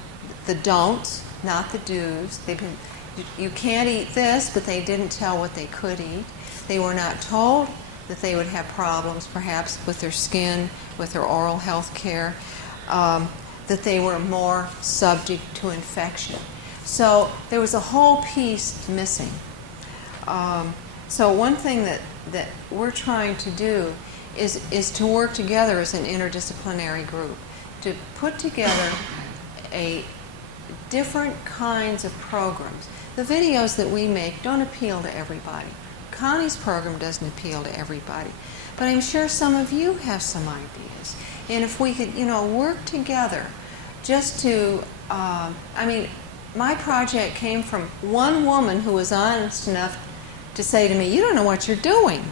the don'ts, not the do's. You can't eat this, but they didn't tell what they could eat. They were not told that they would have problems, perhaps, with their skin, with their oral health care, that they were more subject to infection. So there was a whole piece missing. So one thing that we're trying to do is to work together as an interdisciplinary group, to put together different kinds of programs. The videos that we make don't appeal to everybody. Connie's program doesn't appeal to everybody. But I'm sure some of you have some ideas. And if we could, work together just to, my project came from one woman who was honest enough to say to me, "You don't know what you're doing.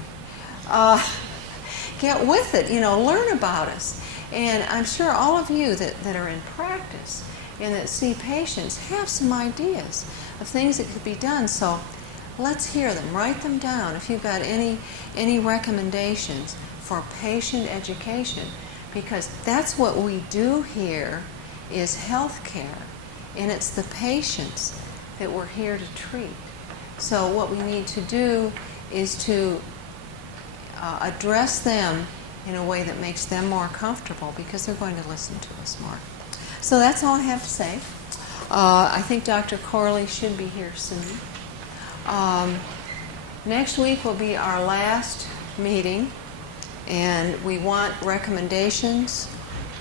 Get with it, learn about us." And I'm sure all of you that are in practice and that see patients have some ideas of things that could be done. So let's hear them. Write them down if you've got any recommendations for patient education, because that's what we do here is health care, and it's the patients that we're here to treat. So what we need to do is to address them in a way that makes them more comfortable, because they're going to listen to us more. So that's all I have to say. I think Dr. Corley should be here soon. Next week will be our last meeting, and we want recommendations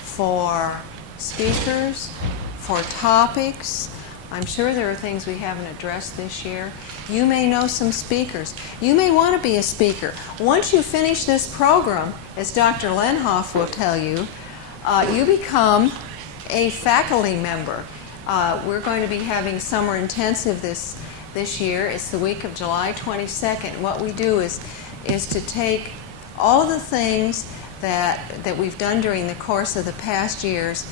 for speakers, for topics. I'm sure there are things we haven't addressed this year. You may know some speakers. You may want to be a speaker. Once you finish this program, as Dr. Lenhoff will tell you, you become a faculty member. We're going to be having summer intensive this year. It's the week of July 22nd. What we do is to take all of the things that we've done during the course of the past years,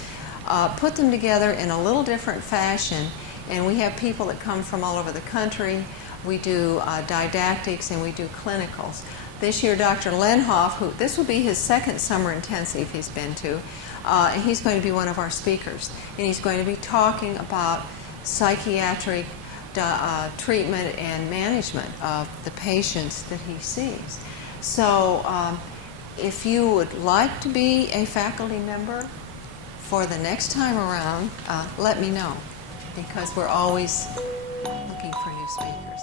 put them together in a little different fashion, and we have people that come from all over the country. We do didactics and we do clinicals. This year, Dr. Lenhoff, this will be his second summer intensive he's been to, and he's going to be one of our speakers. And he's going to be talking about psychiatric treatment and management of the patients that he sees. So if you would like to be a faculty member for the next time around, let me know, because we're always looking for new speakers.